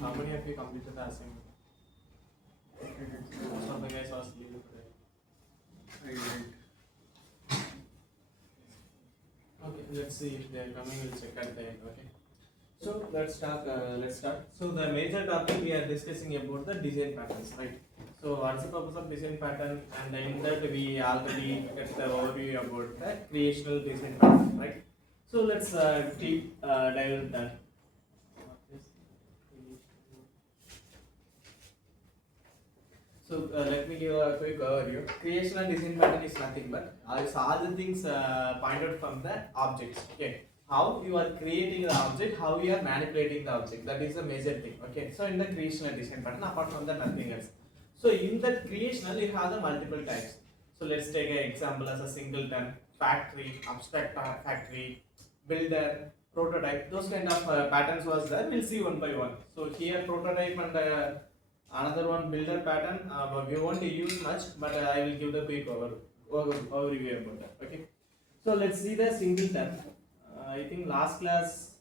How many of you completed the assignment? Most of the guys was leaving today. I didn't. Okay, let's see if they are coming. We'll check at the end. Okay. So let's talk. Let's start. So the major topic we are discussing about the design patterns, right? So what's the purpose of design pattern? And in that we already get the overview about the creational design pattern, right? So let's deep dive into that. So let me give a quick overview. Creational design pattern is nothing but it's all the things pointed from the objects. Okay, how you are creating the object, how you are manipulating the object. That is the major thing. Okay, so in the creational design pattern, apart from that, nothing else. So in the creational, you have the multiple types. So let's take an example as a singleton, factory, abstract factory, builder, prototype. Those kind of patterns was there. We'll see one by one. So here prototype and another one builder pattern, but we won't use much, but I will give the quick overview about that. Okay, so let's see the singleton. I think last class.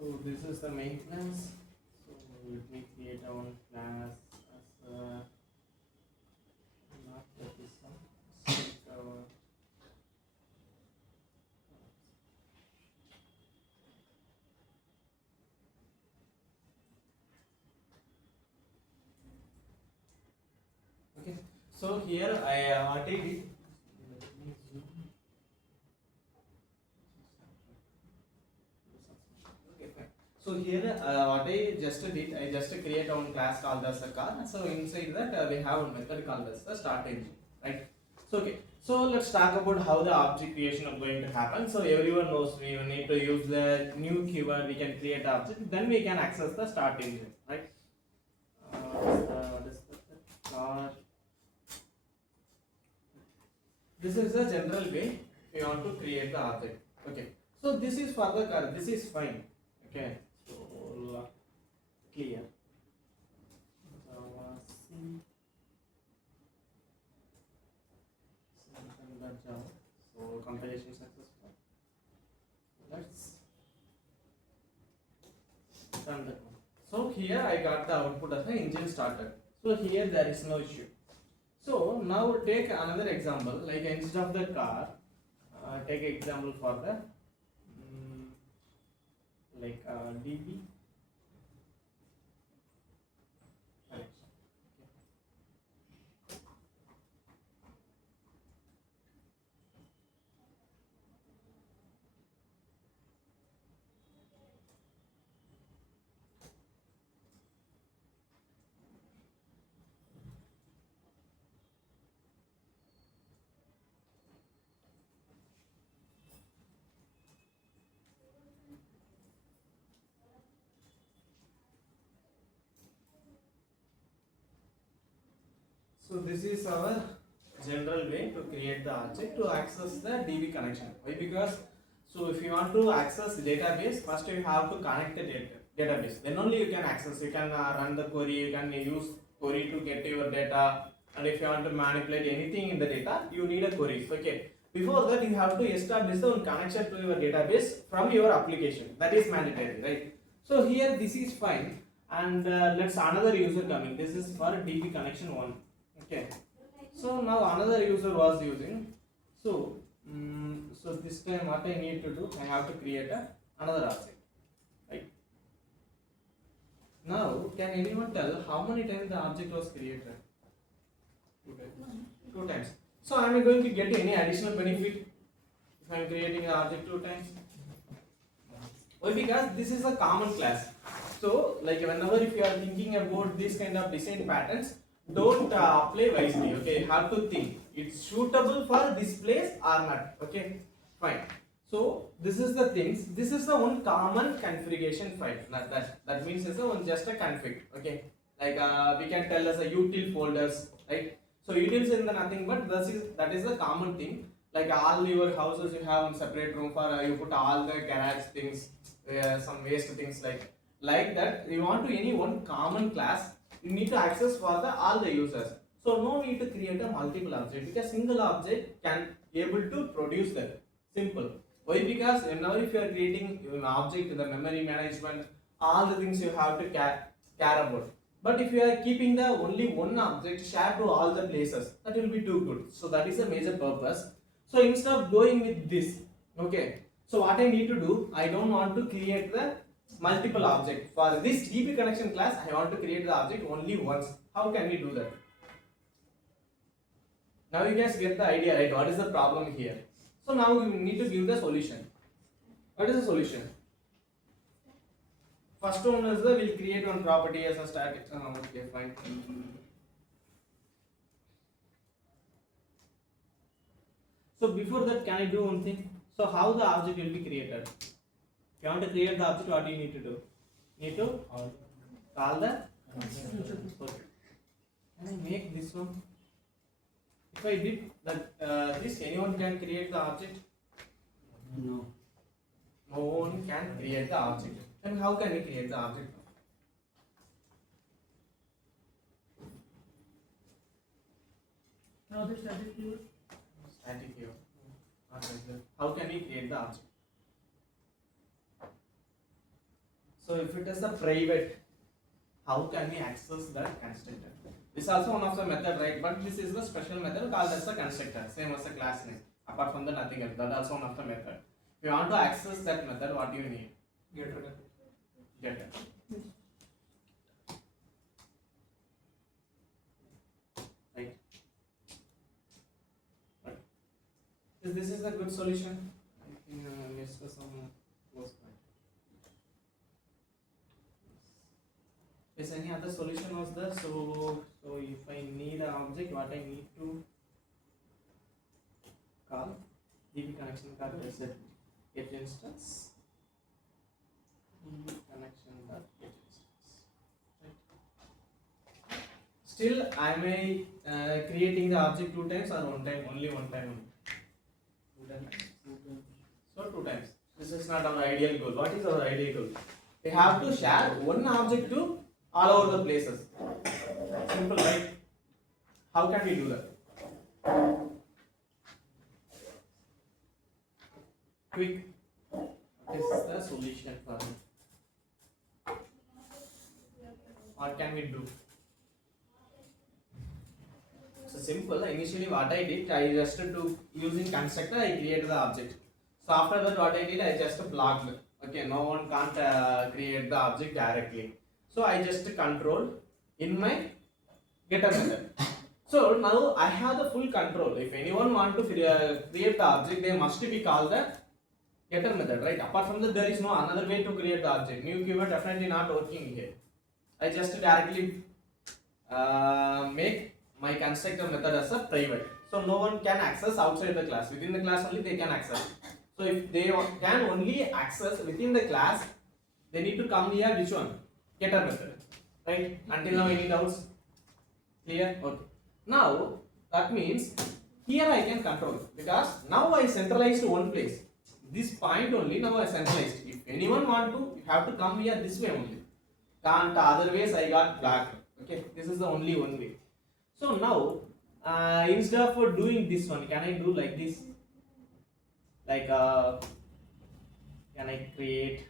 So this is the main class. So let me create our class as not this one. Select our okay. So here I what I did. Okay, fine. So here what I just did, I just create one class called as a car. So inside that we have a method called as the start engine, right? So okay. So let's talk about how the object creation is going to happen. So everyone knows we need to use the new keyword. We can create the object. Then we can access the start engine, right? What is the car? This is the general way we want to create the object. Okay. So this is for the car. This is fine. Okay. So clear. Java C. Java. So compilation successful. Let's run that one. So here I got the output as an engine starter. So here there is no issue. So now take another example, like instead of the car, take an example for the like DB connection. So this is our general way to create the object to access the DB connection. Why? Because so if you want to access the database, first you have to connect the database. Then only you can access. You can run the query. You can use query to get your data. And if you want to manipulate anything in the data, you need a query. Okay. Before that, you have to establish the connection to your database from your application. That is mandatory, right? So here this is fine. And let's another user coming. This is for DB connection 1. Okay, so now another user was using, so so this time what I need to do, I have to create another object, right? Now can anyone tell how many times the object was created? 2 times. 2 times. So am I going to get any additional benefit if I am creating an object 2 times? Why? Because this is a common class. So like whenever if you are thinking about this kind of design patterns, don't apply wisely. Okay, you have to think it's suitable for this place or not. Okay, fine. So this is the things. This is the one common configuration file. That means it's a one just a config. Okay, like we can tell as a util folders, right? So utils is the nothing but that is the common thing. Like all your houses you have one separate room for you put all the garage things, some waste things like that. You want to any one common class, you need to access for the all the users. So no need to create a multiple object because single object can able to produce that. Simple. Why? Because now if you are creating an object, the memory management, all the things you have to care about. But if you are keeping the only one object shared to all the places, that will be too good. So that is a major purpose. So instead of going with this, okay. So what I need to do, I don't want to create the multiple object. For this DB connection class, I want to create the object only once. How can we do that? Now you guys get the idea, right? What is the problem here? So now we need to give the solution. What is the solution? First one is the we'll create one property as a static. Okay, fine. So before that, can I do one thing? So how the object will be created? If you want to create the object, what do you need to do? Need to call the constructor. Can I make this one? If I did that, this anyone can create the object? No. No one can create the object. Then how can we create the object? Now the static view. Static view. Not like that. How can we create the object? So if it is a private, how can we access that constructor? This is also one of the method, right? But this is the special method called as a constructor, same as a class name. Apart from the nothing else, that also one of the method. If you want to access that method, what do you need? Getter. Right. But this is a good solution. I think missed some close point. Is any other solution was there? So if I need an object, what I need to call DB connection call is it get instance. DB connection dot get instance. Right. Still, I may creating the object two times or one time, only one time. Two times. So two times. This is not our ideal goal. What is our ideal goal? We have to share one object to all over the places. Simple, right? How can we do that? Quick. This is the solution for it. What can we do? So simple. Initially, what I did, I just to using constructor, I created the object. So after that, what I did, I just blocked. Okay, no one can't create the object directly. So I just control in my getter method. So now I have the full control. If anyone want to create the object, they must be called the getter method, right? Apart from that, there is no another way to create the object. New keyword definitely not working here. I just directly make my constructor method as a private. So no one can access outside the class. Within the class only they can access. So if they can only access within the class, they need to come here which one? Getter method. Right? Until now any doubts? Clear? Okay. Now that means here I can control because now I centralized one place. This point only now I centralized. If anyone want to, you have to come here this way only. Can't other ways I got blocked. Okay, this is the only one way. So now instead of doing this one, can I do like this? Like can I create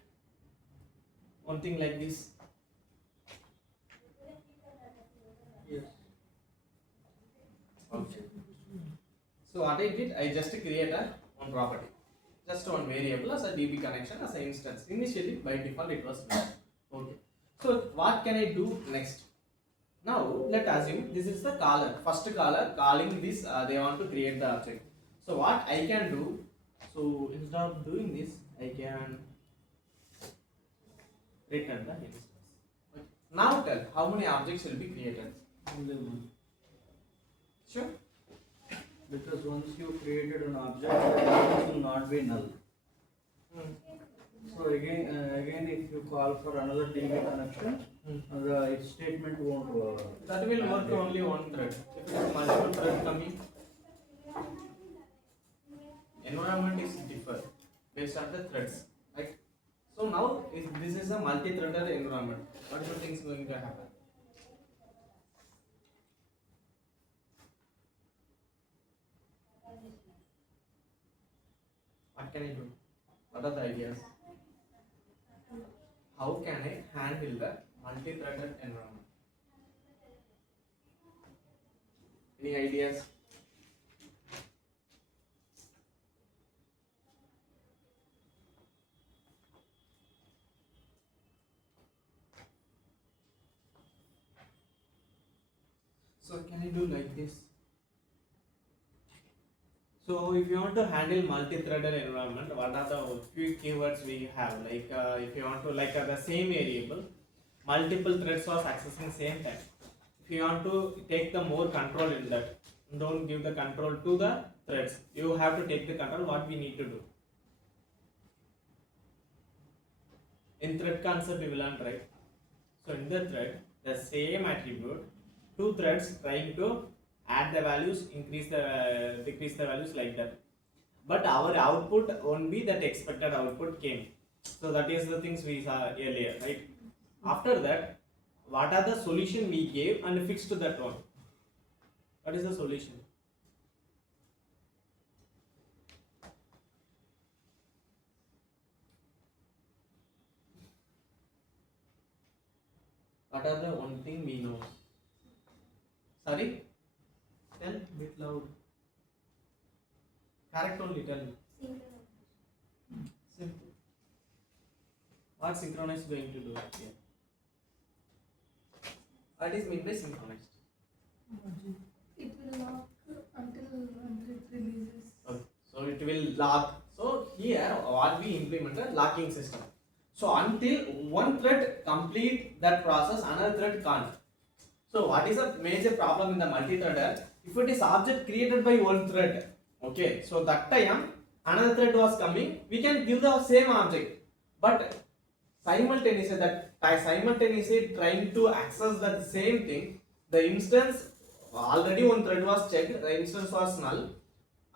one thing like this? Yes. Okay. So what I did, I just create a one property, just one variable as a DB connection as an instance. Initially by default it was there. Okay. So what can I do next? Now let's assume this is the caller. First caller calling this. They want to create the object. So what I can do? So instead of doing this, I can return the instance. Okay. Now tell how many objects will be created. Only one. Sure. Because once you created an object, the instance will not be null. So again, if you call for another DB connection, the if statement won't work. That will work only one thread. If it is multiple thread coming, environment is different based on the threads, right? So now if this is a multi-threaded environment, what do you think is going to happen? What can I do? What are the ideas? How can I handle the multi-threaded environment? Any ideas? So can I do like this? So if you want to handle multi-threaded environment, what are the few keywords we have? Like if you want to the same variable, multiple threads was accessing same time. If you want to take the more control in that, don't give the control to the threads. You have to take the control. What we need to do? In thread concept we will learn, right? So in the thread, the same attribute, two threads trying to add the values, decrease the values like that. But our output won't be that expected output came. So that is the things we saw earlier, right? After that, what are the solution we gave and fixed that one? What is the solution? What are the one thing we know? Sorry? Tell bit loud. Correct only, tell me. Simple. What synchronized going to do here? What is meant by synchronized? It will lock until it releases. Okay. So it will lock. So here what we implemented locking system. So until one thread complete that process, another thread can't. So what is a major problem in the multi-threader? If it is object created by one thread, okay, so that time another thread was coming, we can give the same object, but simultaneously trying to access that same thing, the instance already one thread was checked, the instance was null,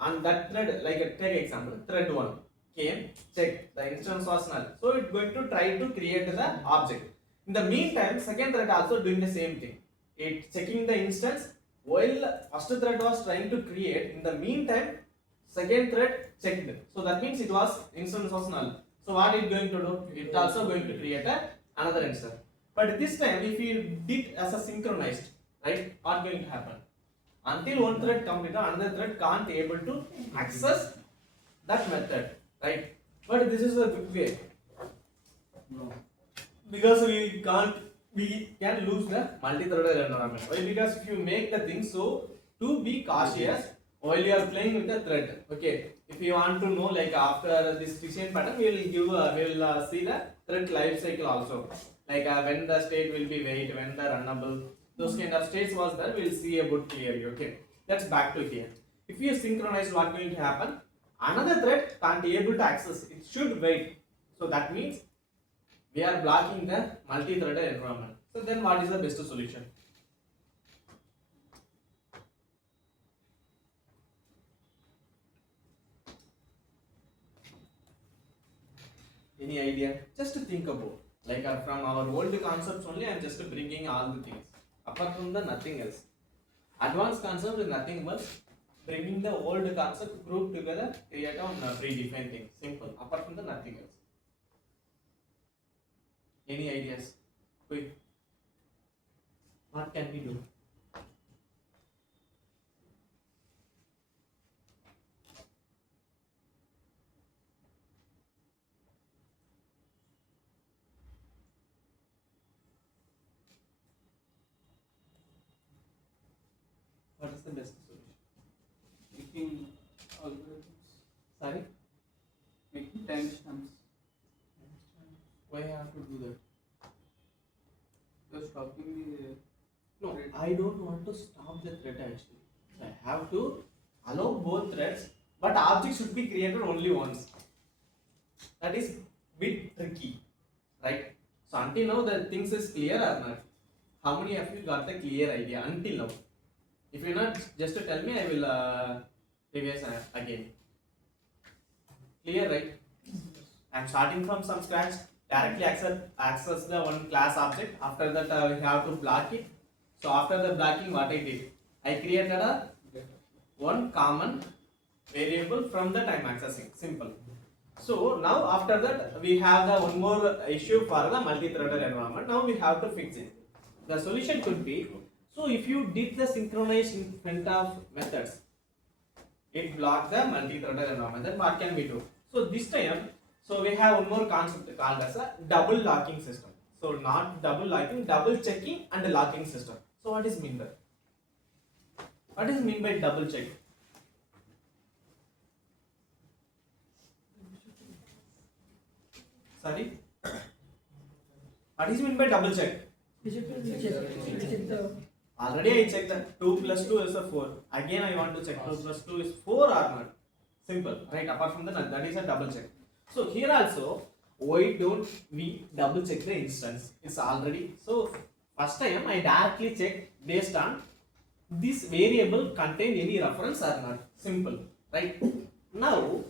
and that thread, like a take example, thread 1 came, checked, the instance was null, so it's going to try to create the object. In the meantime, second thread also doing the same thing. It checking the instance while first thread was trying to create. In the meantime, second thread checked. So that means it was instance was null. So what it going to do? It also going to create another instance. But this time, if we did as a synchronized, right? What going to happen? Until one thread completed, another thread can't able to access that method, right? But this is a good way. No. Because we can lose the multi-threaded environment. Why? Because if you make the thing so to be cautious while you are playing with the thread. Okay. If you want to know, like after this design pattern, we will see the thread life cycle also. Like when the state will be wait, when the runnable, those kind of states was there. We will see about clearly. Okay. Let's back to here. If you synchronize, what going to happen? Another thread can't be able to access. It should wait. So that means we are blocking the multi-threaded environment. So then what is the best solution? Any idea? Just to think about. Like from our old concepts only, I am just bringing all the things. Apart from the nothing else. Advanced concept is nothing but bringing the old concept group together, create a predefined thing. Simple. Apart from the nothing else. Any ideas? Quick. What can we do? What is the best solution? Making algorithms. Sorry? Making timestamps. Why I have to do that? are stopping the. No, I don't want to stop the thread actually. So I have to allow both threads, but object should be created only once. That is bit tricky, right? So until now the things is clear or not? How many of you got the clear idea until now? If you're not, just to tell me, I will revise again. Clear, right? I'm starting from some scratch. Directly access the one class object. After that, we have to block it. So after the blocking, what I did, I created a one common variable from that I'm accessing. Simple. So now after that, we have the one more issue for the multi-threaded environment. Now we have to fix it. The solution could be, so if you did the synchronize in front of methods, it blocks the multi-threaded environment. Then what can we do? So this time, so we have one more concept called as a double locking system. So not double locking, double checking and locking system. So what is mean by? What is mean by double check? Sorry? What is mean by double check? Already I checked that 2 plus 2 is a 4. Again I want to check 2 plus 2 is 4 or not. Simple, right? Apart from that, that is a double check. So here also, why don't we double check the instance? It's already, so first time I directly check based on this variable contain any reference or not. Simple, right? Now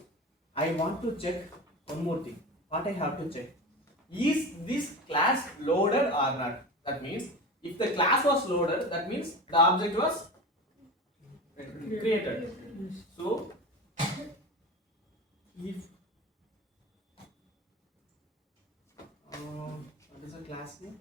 I want to check one more thing. What I have to check? Is this class loaded or not? That means if the class was loaded, that means the object was created. So if what is the class name?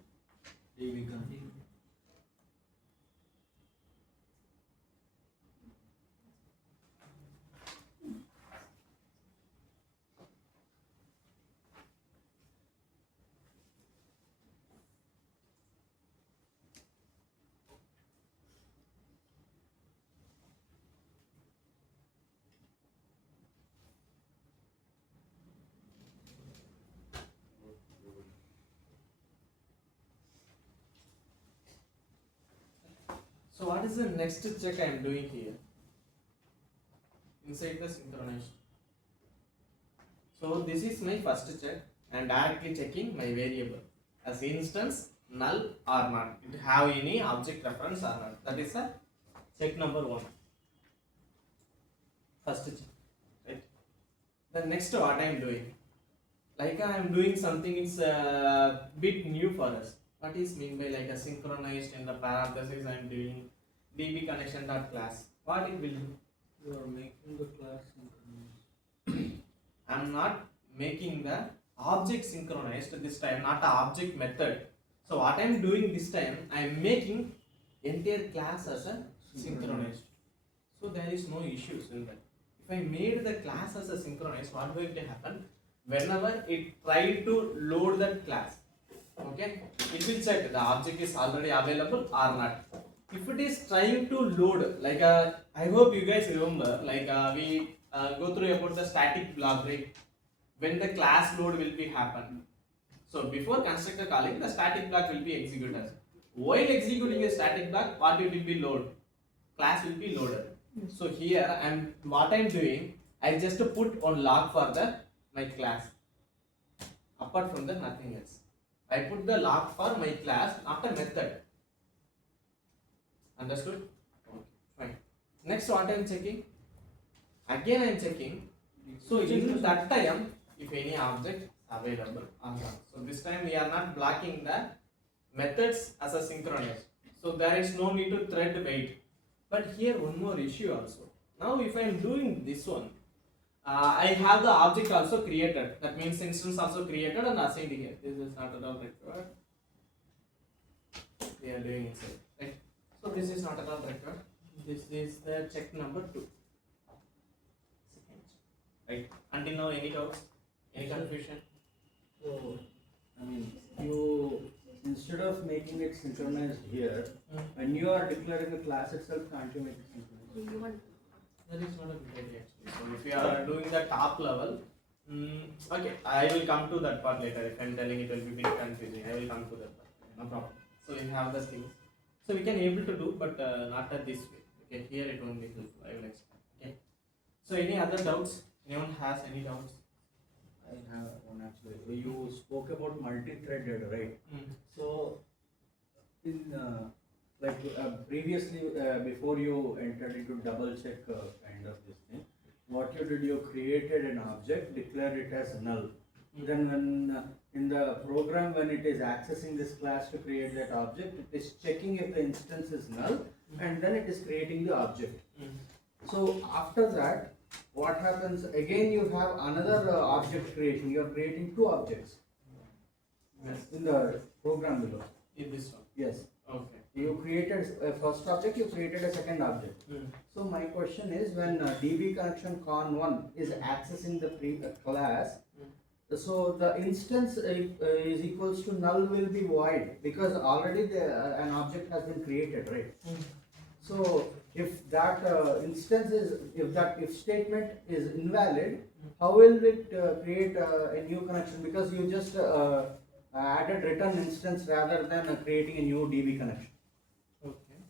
So what is the next check I am doing here? Inside the synchronized. So this is my first check. I am directly checking my variable as instance null or not. It have any object reference or not. That is a check number 1. First check. Right. The next what I am doing? Like I am doing something, it's a bit new for us. What is mean by like a synchronized in the parentheses I am doing db connection dot class? What it will do? You are making the class synchronized. I am not making the object synchronized this time, not a object method. So what I am doing this time, I am making entire class as a synchronized. So there is no issues in that. If I made the class as a synchronized, what going to happen? Whenever it try to load that class, okay, it will check the object is already available or not. If it is trying to load, like I hope you guys remember, like we go through about the static block, right? When the class load will be happen. So before constructor calling, the static block will be executed. While executing a static block, what it will be load? Class will be loaded. So here what I'm doing, I just put on lock for my class. Apart from that, nothing else. I put the lock for my class, not a method. Understood? Okay, fine. Next, what I am checking? Again, I am checking. So in that time, if any object available or not. So this time we are not blocking the methods as a synchronous. So there is no need to thread wait. But here one more issue also. Now if I am doing this one, I have the object also created. That means instance also created and assigned here. This is not at all required. We are doing inside, right? So this is not at all required. This is the check number 2. Right? Until now, any doubts? Any confusion? So, I mean, you instead of making it synchronized here, when you are declaring the class itself, can't you make it synchronized? That is not a good idea actually. So if you are doing the top level, okay, I will come to that part later. If I am telling it will be a bit confusing, I will come to that part. No problem. So we have the things. So we can able to do, but not at this way. Okay, here it won't be helpful. I will explain. Okay. So any other doubts? Anyone has any doubts? I have one actually. You spoke about multi-threaded, right? So, in previously, before you entered into double check kind of this thing, what you did, you created an object, declared it as null. Then when in the program, when it is accessing this class to create that object, it is checking if the instance is null, and then it is creating the object. So after that, what happens again? You have another object creation. You are creating two objects. Yes. In the program below. In this one. Yes. Okay. You created a first object. You created a second object. So my question is, when DB connection con1 is accessing the class, so the instance is equals to null will be void because already an object has been created, right? So if that instance is, if statement is invalid, how will it create a new connection? Because you just added return instance rather than creating a new DB connection. Okay.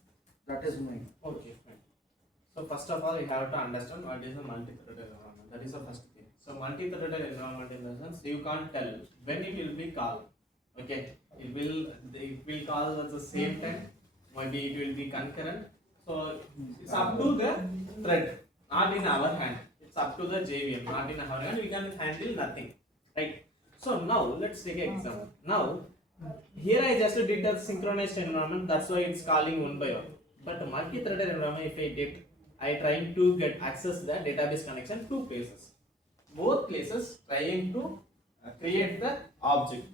That is my Okay. Fine. So first of all, you have to understand what is a multi-threaded environment. That is the first thing. So multi-threaded environment in the sense you can't tell when it will be called. Okay. It will call at the same time. Maybe it will be concurrent. So it's up to the thread, not in our hand. It's up to the JVM, not in our hand. We can handle nothing, right? So now let's take an example. Now here I just did the synchronized environment. That's why it's calling one by one. But multi-threaded environment, if I trying to get access the database connection two places. Both places trying to create the object.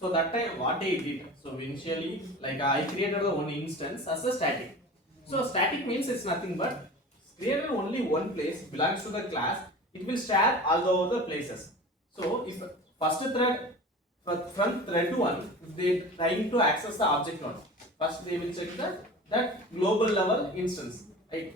So that time what I did. So initially, like I created the one instance as a static. So static means it's nothing but created only one place belongs to the class. It will share all over the places. So if first thread from thread 1, if they trying to access the object one, first they will check that global level instance, right?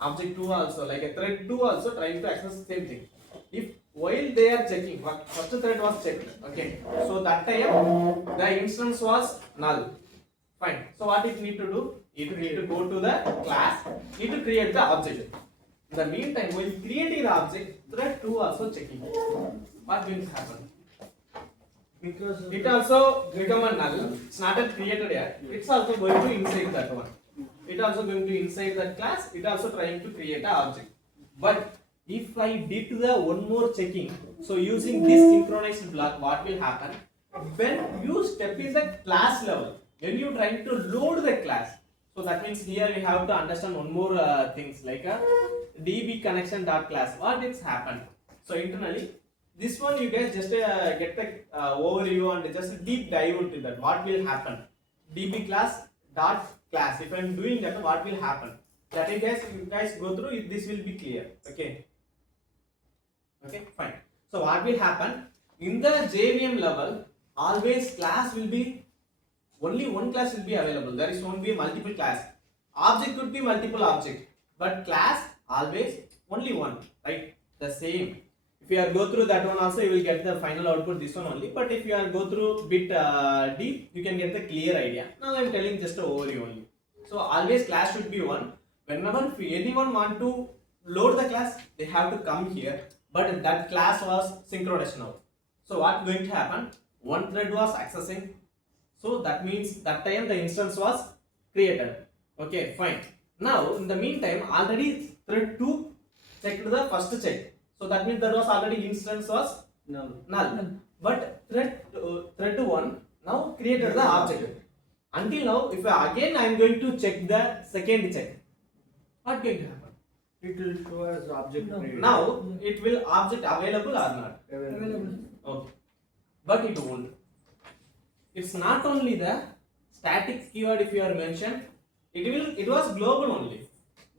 Object 2 also, like a thread 2 also trying to access the same thing. If while they are checking, first thread was checked, okay. So that time the instance was null. Fine. So what it need to do? It need to go to the class, need to create the object. In the meantime, while creating the object, thread 2 also checking. What will happen? because It also become a null. It's not a created yet. It's also going to inside that one. It also going to inside that class. It also trying to create an object. But if I did the one more checking, so using this synchronized block, what will happen? When you step in the class level, when you trying to load the class, so that means here we have to understand one more things like a DB connection dot class. What it's happened? So internally, this one you guys just get the overview and just deep dive into that. What will happen? DB class dot class. If I am doing that, what will happen? That you guys go through. This will be clear. Okay. Okay. Fine. So what will happen in the JVM level? Always class will be only one class will be available. There is won't be multiple class. Object could be multiple object, but class always only one. Right? The same. If you are go through that one also, you will get the final output this one only. But if you are go through bit deep, you can get the clear idea. Now I am telling just a overview only. So always class should be one. Whenever anyone want to load the class, they have to come here. But that class was synchronized now. So what going to happen? One thread was accessing. So that means that time the instance was created. Okay, fine. Now in the meantime, already thread 2 checked the first check. So that means there was already instance was null. But thread 1 now created the object. Until now, if again I am going to check the second check, what going to happen? It will show as object created. Now it will object available or not? Available. Okay, but it won't. It's not only the static keyword. If you are mentioned, it was global only,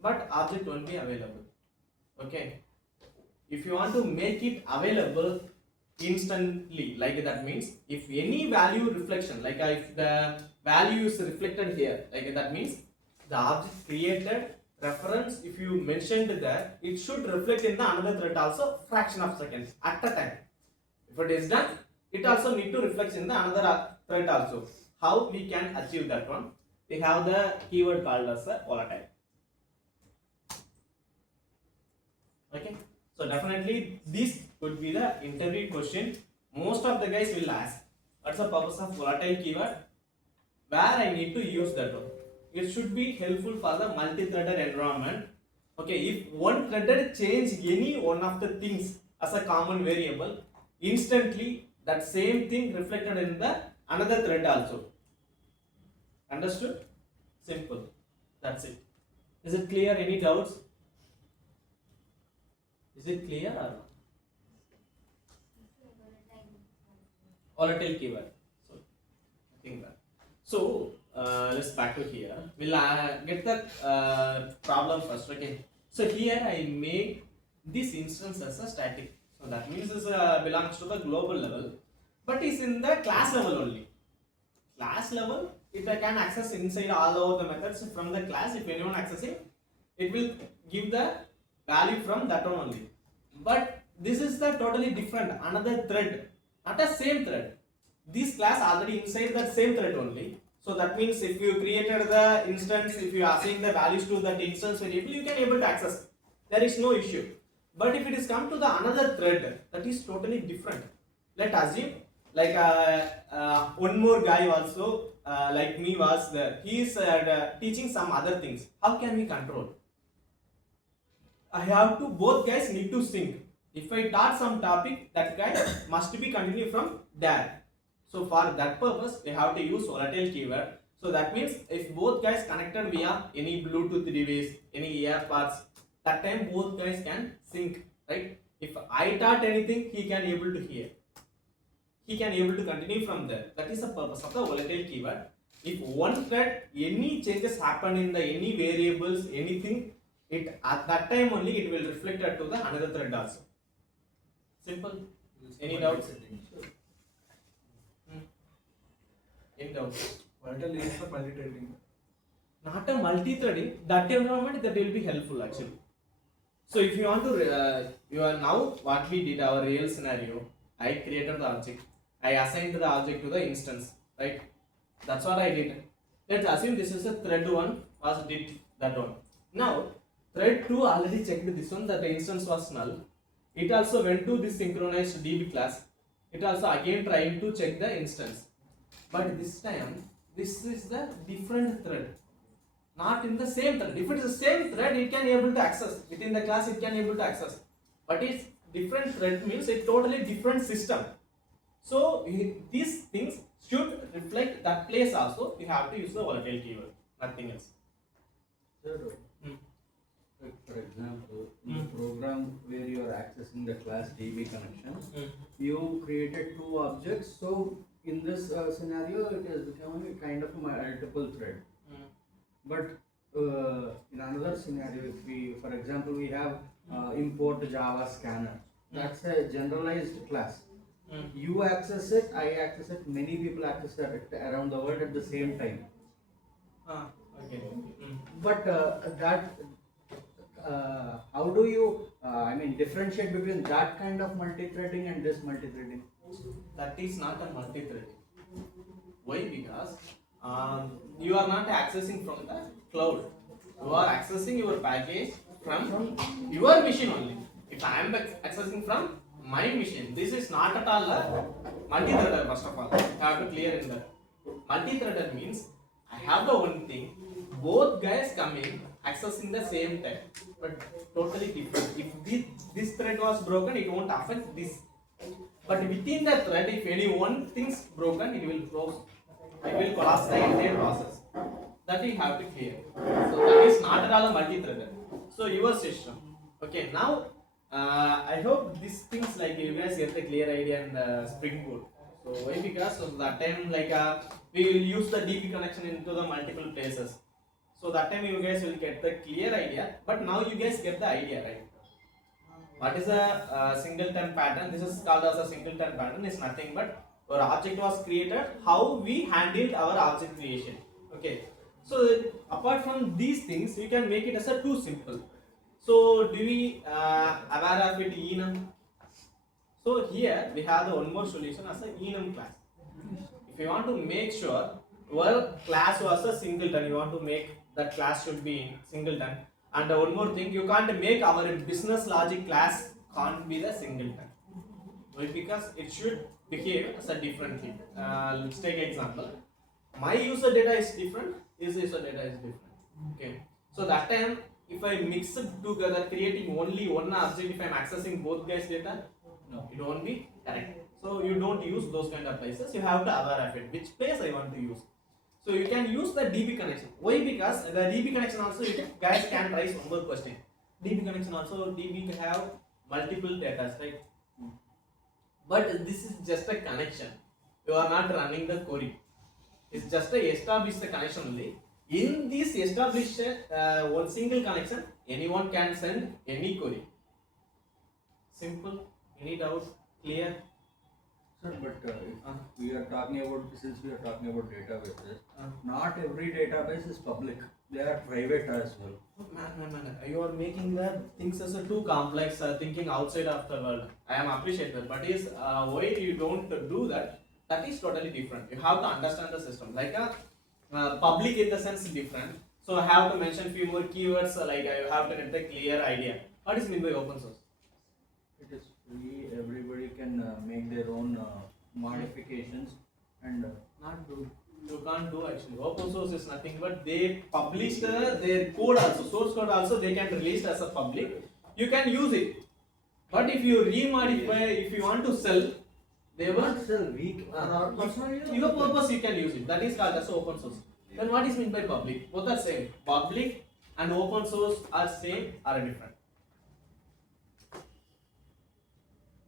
but object won't be available. Okay. If you want to make it available instantly, like that means if any value reflection, like if the value is reflected here, like that means the object created reference, if you mentioned that, it should reflect in the another thread also fraction of seconds at the time. If it is done, it also need to reflect in the another thread also. how we can achieve that one? We have the keyword called as a volatile. Okay, so definitely this could be the interview question. Most of the guys will ask, what's the purpose of volatile keyword? Where I need to use that one? It should be helpful for the multi-threaded environment. Okay, if one threaded change any one of the things as a common variable, instantly that same thing reflected in the another thread also. Understood? Simple. That's it. Is it clear? Any doubts? Is it clear or not? Volatile keyword. So, I think that. So, let's back to here. We'll get the problem first. Okay. So here I make this instance as a static. So that means this belongs to the global level, but is in the class level only. Class level, if I can access inside all over the methods from the class, if anyone accessing, it will give the value from that one only. But this is the totally different, another thread, not a same thread. This class already inside that same thread only. So that means if you created the instance, if you assign the values to that instance variable, you can able to access. There is no issue. But if it is come to the another thread, that is totally different. Let assume like one more guy also like me was there. He is teaching some other things. How can we control? I have to, both guys need to sync. If I taught some topic, that guy must be continue from there. So for that purpose, we have to use volatile keyword. So that means if both guys connected via any Bluetooth device, any AirPods, that time both guys can sync, right? If I taught anything, he can able to hear. He can able to continue from there. That is the purpose of the volatile keyword. If one thread, any changes happen in the any variables, anything, it at that time only it will reflect to the another thread also. Simple. Any doubts? Any doubts? Volatile is for multi-threading. Not a multi-threading. That environment that will be helpful actually. So if you want to, you are now what we did our real scenario. I created the object. I assigned the object to the instance, right? That's what I did. Let's assume this is a thread 1 was did that one. Now thread 2 already checked this one that the instance was null. It also went to this synchronized DB class. It also again trying to check the instance. But this time this is the different thread. Not in the same thread. If it is the same thread, it can able to access. Within the class it can able to access. But it's different thread means a totally different system. So these things should reflect that place also. You have to use the volatile keyword, nothing else. Sir, like for example, in the program where you are accessing the class DB connection, you created two objects. So in this scenario, it is becoming a kind of a multiple thread. But in another scenario, if we, for example, we have import Java scanner. That's a generalized class. You access it, I access it, many people access it around the world at the same time. Okay. But how do you, I mean, differentiate between that kind of multi-threading and this multi-threading? That is not a multi-threading. Why? Because you are not accessing from the cloud. You are accessing your package from your machine only. If I am accessing from my machine, this is not at all a multi-threader. First of all, I have to clear in that. Multi-threader means I have the one thing, both guys coming accessing the same time, but totally different. If this thread was broken, it won't affect this. But within the thread, if any one thing's broken, it will close. It will collapse the entire process. That we have to clear. So that is not at all a multi-threader. So your system. Okay, now I hope these things like you guys get a clear idea in the Spring Boot. So why? Because so that time like we will use the DB connection into the multiple places. So that time you guys will get the clear idea. But now you guys get the idea, right? What is a singleton pattern? This is called as a singleton pattern. Is nothing but our object was created. How we handled our object creation. Okay. So apart from these things, you can make it as a too simple. So do we aware of it enum? So here we have the one more solution as a enum class. If you want to make sure Your class was a singleton. You want to make that class should be in singleton. And one more thing, you can't make our business logic class can't be the singleton. Why? Because it should behave as a differently. Let's take example. My user data is different. His user data is different. Okay. So that time, if I mix it together, creating only one object, if I'm accessing both guys' data, no, it won't be correct. So you don't use those kind of places. You have to aware of it. Which place I want to use. So you can use the DB connection. Why? Because the DB connection also, you guys can raise one more question. DB connection also, DB can have multiple data, right? But this is just a connection. You are not running the query. It's just a establish the connection only. In this established one single connection, anyone can send any query. Simple. Any doubt? Clear? Sir, but if we are talking about, since we are talking about databases, not every database is public. They are private as well. Man. You are making the things as a too complex, thinking outside of the world. I am appreciate that, but is why you don't do that? That is totally different. You have to understand the system. Like a public in the sense different. So I have to mention few more keywords. Like you have to get the clear idea. What is mean by open source? It is free. Everybody can make their own modifications and Not do. You can't do actually. Open source is nothing but they publish their code also, source code also they can release as a public. You can use it. But if you remodify, if you want to sell, they will not sell. We our personal use. your purpose you can use it. That is called as open source. Then what is meant by public? Both are same. Public and open source are same or different.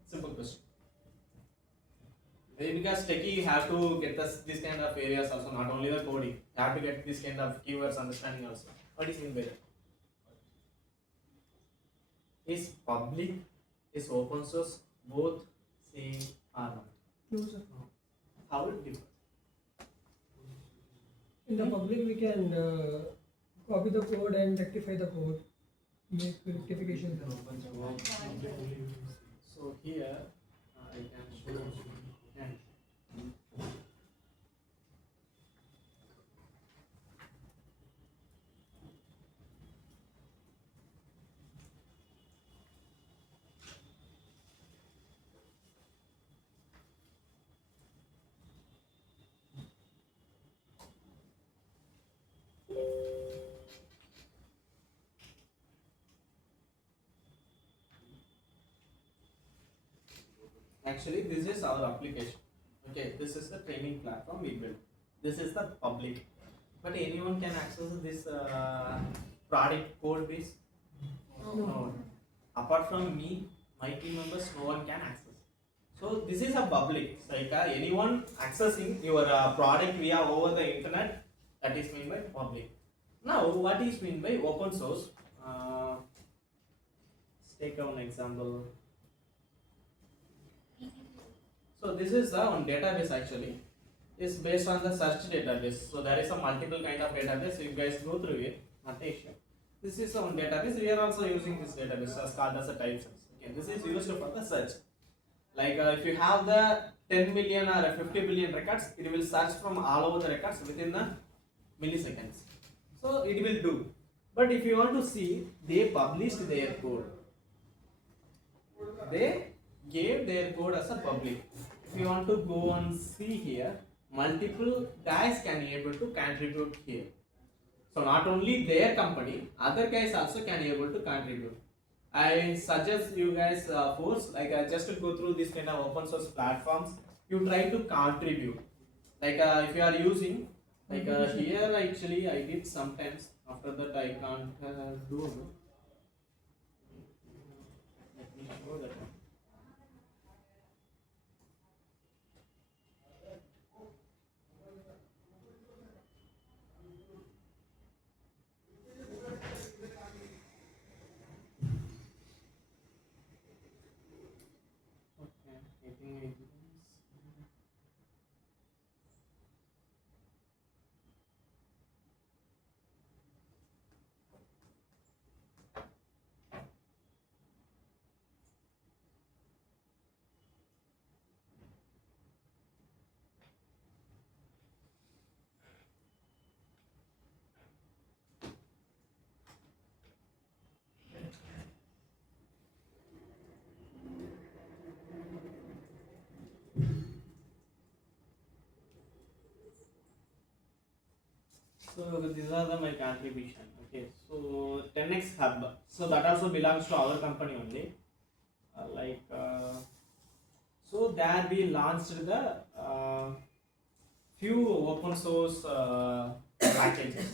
Simple question. Maybe because techie you have to get this kind of areas also, not only the coding. You have to get this kind of keywords understanding also. What is mean by that? Is public, is open source both same or not? No, sir. How it differ? In the public, we can copy the code and rectify the code, make rectification. So here I can show and actually this is our application. Okay, this is the training platform we built. This is the public, but anyone can access this product code base. No. Apart from me, my team members, no one can access. So this is a public. It's like anyone accessing your product via over the internet. That is meant by public. Now, what is meant by open source? Let's take one example. So this is one database actually. It's based on the search database. So there is a multiple kind of database. You guys go through it. Not an issue. This is one database. We are also using this database as called as a type sense. Okay, this is used for the search. Like if you have the 10 million or 50 billion records, it will search from all over the records within the milliseconds. So it will do. But if you want to see, they published their code. They gave their code as a public. If you want to go and see here, multiple guys can be able to contribute here. So not only their company, other guys also can be able to contribute. I suggest you guys force just to go through this kind of open source platforms. You try to contribute. Like if you are using here actually I did sometimes. After that I can't do. Let me show that one. Okay, I think it is. So these are my contribution. Okay, so 10x hub. So that also belongs to our company only. So there we launched the few open source packages.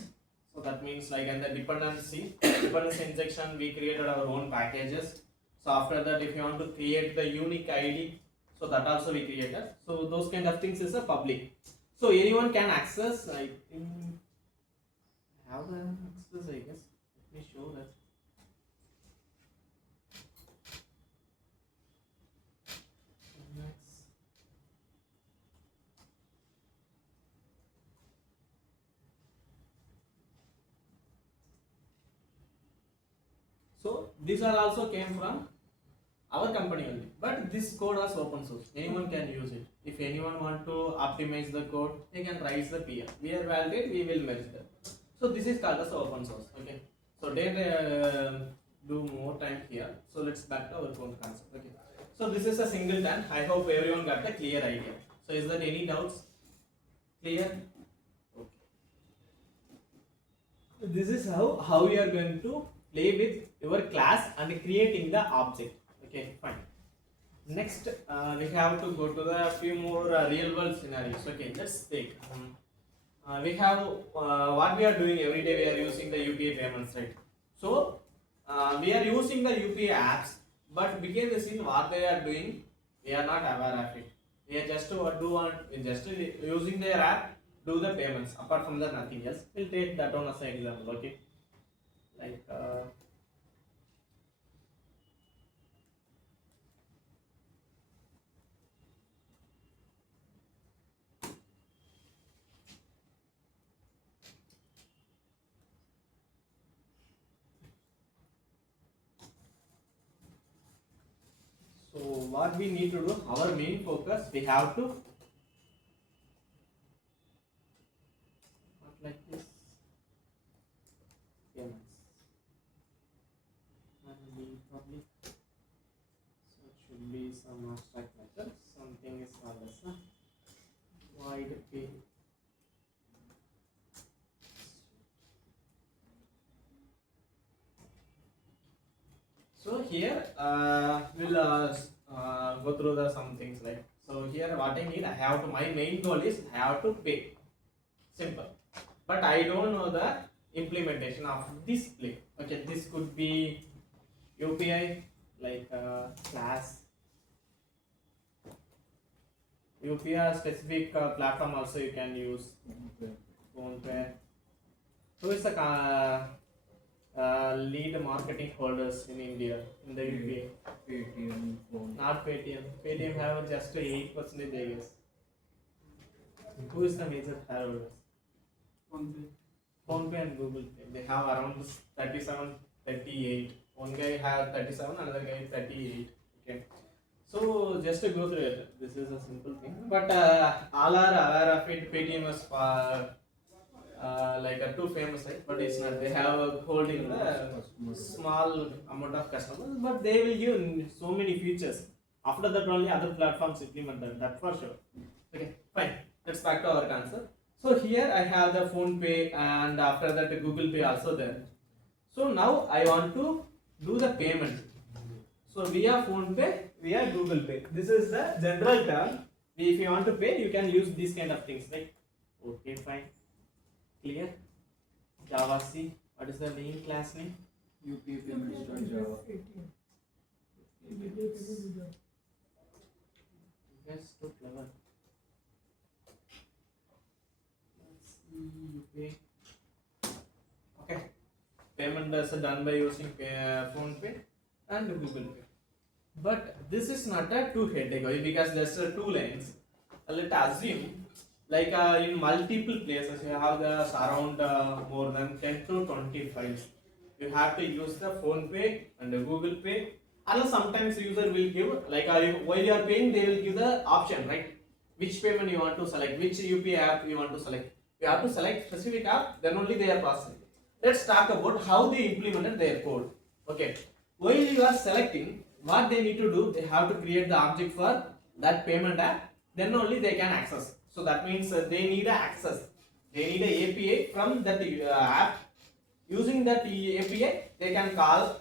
So that means like in the dependency injection, we created our own packages. So after that, if you want to create the unique ID, so that also we created. So those kind of things is a public. So anyone can access. I think have the access. I guess. Let me show that. Next. So these are also came from our company only, but this code is open source. Anyone can use it. If anyone want to optimize the code, they can write the PR. We are validate, we will merge them. So this is called as open source. Okay. So don't do more time here. So let's back to our code concept. Okay. So this is a singleton. I hope everyone got a clear idea. So is there any doubts? Clear? Okay. So this is how we are going to play with your class and creating the object. Okay, fine. Next, we have to go to the few more real world scenarios. Okay, let's take. We have what we are doing every day. We are using the UPI payments, right? So we are using the UPI apps, but behind the scene, what they are doing, we are not aware of it. We are just using their app, do the payments. Apart from that, nothing else. We'll take that one as an example. Okay, like. So what we need to do, our main focus, we have to not like this payments and be public. So it should be some abstract method. Something is called as a void pay. So here we'll go through the some things like, so here what I need, I have to, my main goal is I have to pay, simple, but I don't know the implementation of this play. Okay, this could be UPI like class UPI specific platform also you can use. PhonePe. Who is the lead marketing holders in India in the UPI? Paytm, phone. Not Paytm. Paytm have just 8%, I guess. Who is the major shareholders? PhonePe and Google Pay. They have around 37, 38. One guy have 37, another guy 38. Okay. So just to go through it, this is a simple thing. But all are aware of it. Paytm was like too famous, right? But it's not. They have a holding the small amount of customers, but they will give so many features. After that, only other platforms implement them. That for sure. Okay, fine. Let's back to our concept. So here I have the PhonePe, and after that the Google Pay also there. So now I want to do the payment. So via PhonePe, via Google Pay. This is the general term. If you want to pay, you can use these kind of things, right? Okay, fine. Clear? Java C. What is the main class name? UPI payments.java. Yes, too clever. Let's see, UPI. Okay. Payment is done by using PhonePe and Google Pay. But this is not a two heading because there's two lines. Let's assume like in multiple places you have the around more than 10 to 20 files. You have to use the PhonePe and the Google Pay. And sometimes user will give like while you are paying, they will give the option, right? Which payment you want to select, which UPI app you want to select. You have to select specific app, then only they are processing. Let's talk about how they implemented their code. Okay, while you are selecting, what they need to do, they have to create the object for that payment app, then only they can access. So that means they need access. They need a API from that app. Using that API, they can call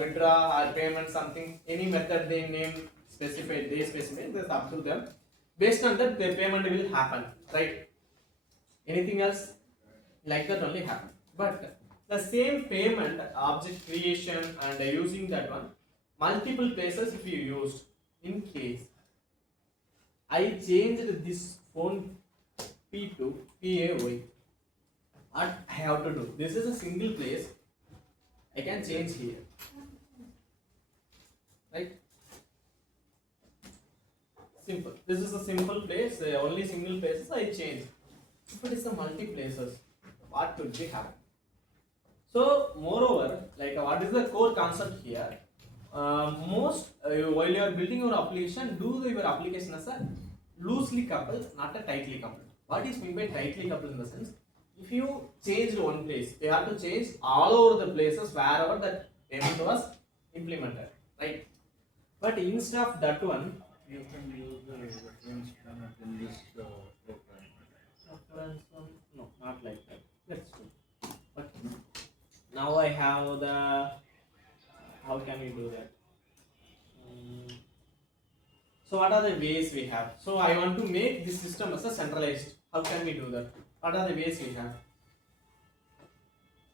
withdraw or payment something, any method they name specified, they specify. That's up to them. Based on that, the payment will happen, right? Anything else like that only happen. But the same payment object creation and using that one multiple places if you used. In case I changed this phone P to PAY, what I have to do? This is a single place. I can change here, right? Simple. This is a simple place. Only single places I change. If it is a multi places, what could be happen? So, moreover, like what is the core concept here? While you are building your application, do your application as a loosely coupled, not a tightly coupled. What is meant by tightly coupled in the sense? If you changed one place, you have to change all over the places wherever that payment was implemented, right? But instead of that one, You can use the reference format in this program. reference one, no, not like that. Let's do. But now I have the. How can we do that? So what are the ways we have? So I want to make this system as a centralized. How can we do that? What are the ways we have?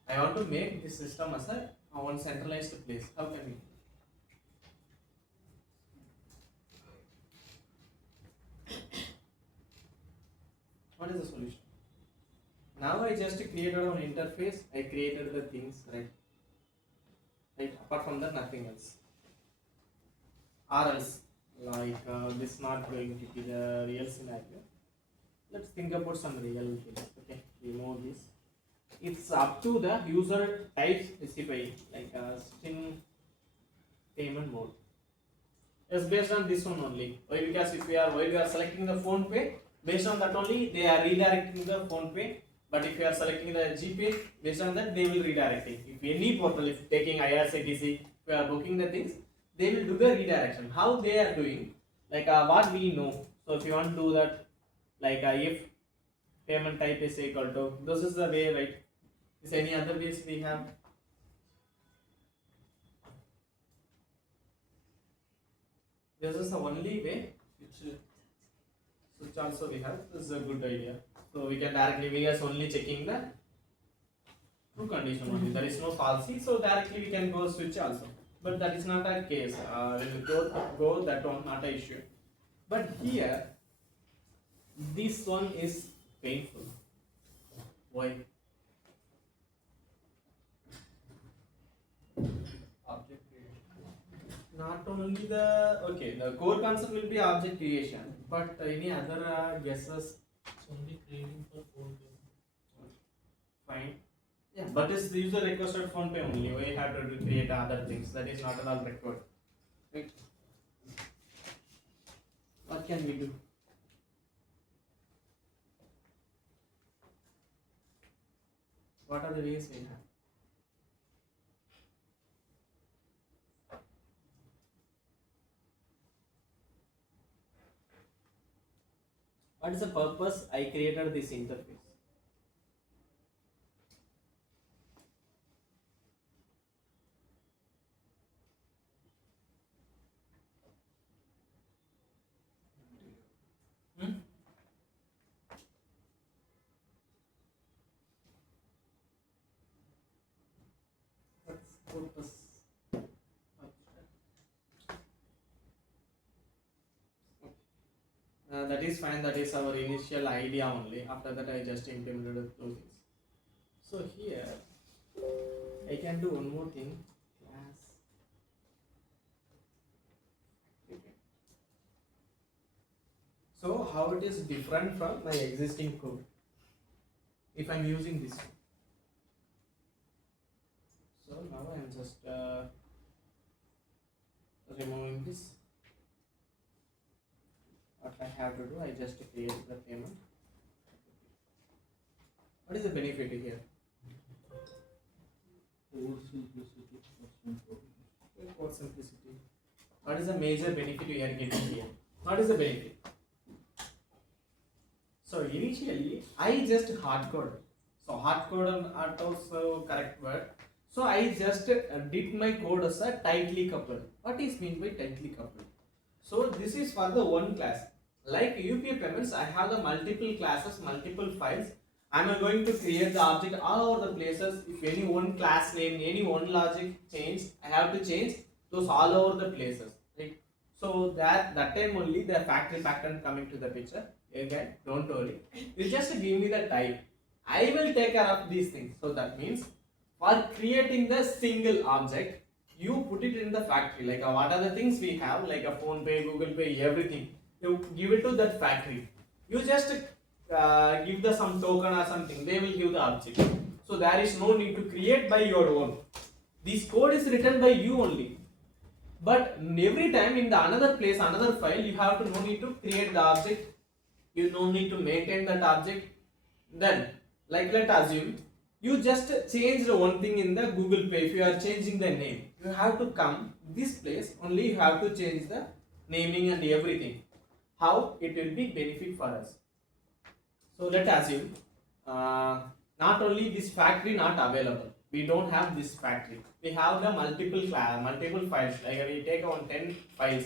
I want to make this system as a one centralized place. How can we? What is the solution? Now I just created an interface. I created the things, right? Right. Apart from that, nothing else. Or else, like this not going to be the real scenario. Let's think about some real things. Okay, remove this. It's up to the user type specify, like a string payment mode. It's based on this one only. Why? Because if while we are selecting the phone pay, based on that only they are redirecting the phone pay. But if you are selecting the GPay, based on that they will redirecting. If any portal, if taking IRCTC, if you are booking the things, they will do the redirection. How they are doing? Like what we know. So if you want to do that, like if payment type is equal to, this is the way, right? Is any other ways we have? This is the only way which also we have. This is a good idea. So we can directly, we are only checking the true condition only. There is no falsy, so directly we can go switch also. But that is not a case. When we go that one, not an issue. But here, this one is painful. Why? Object creation. Not only the core concept will be object creation, but any other guesses? It's only creating for phone pay. Fine. Yeah, but it's the user requested phone pay only. We have to create other things. That is not at all required. Right? What can we do? What are the ways we have? What is the purpose I created this interface? What's purpose? That is fine. That is our initial idea only. After that, I just implemented those things. So here, I can do one more thing. Class. Okay. So how it is different from my existing code? If I'm using this. So now I'm just removing this. What I have to do, I just create the payment. What is the benefit here? Code simplicity. Code simplicity. What is the major benefit we are getting here? What is the benefit? So So initially I just hard code. So hard code and not also correct word. So I just did my code as a tightly coupled. What is mean by tightly coupled? So this is for the one class. Like UPI payments, I have the multiple classes, multiple files. I am going to create the object all over the places. If any one class name, any one logic change, I have to change those all over the places. Right? So that time only the factory pattern coming to the picture. Again, don't worry. You just give me the type. I will take care of these things. So that means for creating the single object, you put it in the factory. Like what are the things we have, like a phone pay, Google Pay, everything. You give it to that factory. You just give the some token or something. They will give the object. So there is no need to create by your own. This code is written by you only. But every time in the another place, another file, you have to no need to create the object. You no need to maintain that object. Then, like let's assume you just changed one thing in the Google Pay. If you are changing the name, you have to come this place only. You have to change the naming and everything. How it will be benefit for us. So let's assume not only this factory not available. We don't have this factory. We have the multiple files. Like we take on 10 files.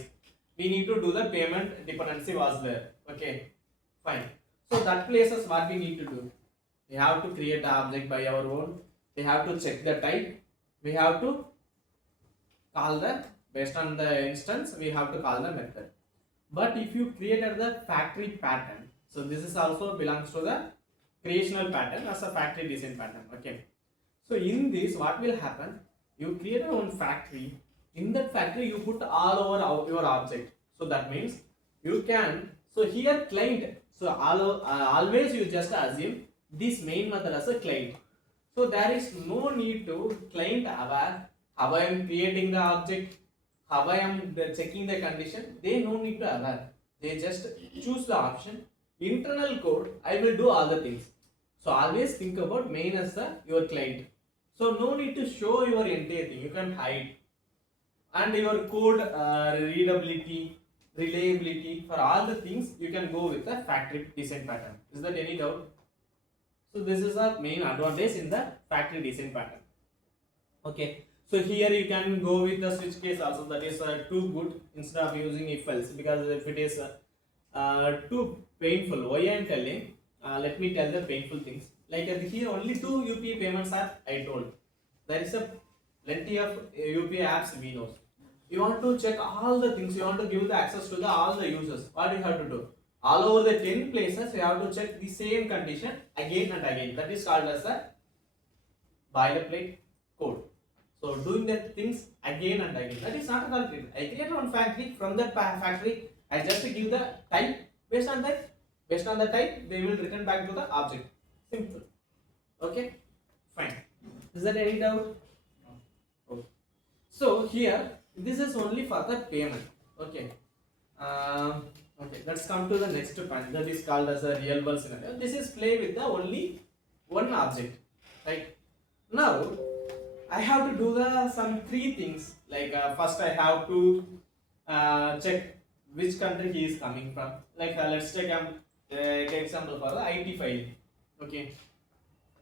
We need to do the payment dependency was there. Okay, fine. So that places what we need to do. We have to create the object by our own. We have to check the type. We have to call the based on the instance. We have to call the method. But if you created the factory pattern, so this is also belongs to the creational pattern as a factory design pattern. Okay. So in this, what will happen? You create your own factory. In that factory, you put all over your object. So that means you can. So here client. So always you just assume this main method as a client. So there is no need to client aware how I am creating the object, how I am checking the condition. They no need to aware. They just choose the option. Internal code, I will do all the things. So always think about main as your client. So no need to show your entire thing. You can hide. And your code readability, reliability, for all the things you can go with the factory design pattern. Is that any doubt? So this is a main advantage in the factory design pattern. Okay. So here you can go with the switch case also. That is too good instead of using if else, because if it is too painful. Why I am telling? Let me tell the painful things. Like here only 2 UPI payments are I told. There is a plenty of UPI apps we know. You want to check all the things. You want to give the access to all the users. What do you have to do? All over the 10 places, you have to check the same condition again and again. That is called as a boilerplate code. So doing the things again and again. That is not called clean. I create one factory. From that factory, I just give the type. Based on the type, they will return back to the object. Simple. Okay. Fine. Is that any doubt? No. Okay. So here, this is only for the payment. Okay. Okay. Let's come to the next point. That is called as a real world scenario. This is play with the only one object. Right. Now, I have to do some 3 things. Like first, I have to check which country he is coming from. Like let's take an example for the IT file. Okay.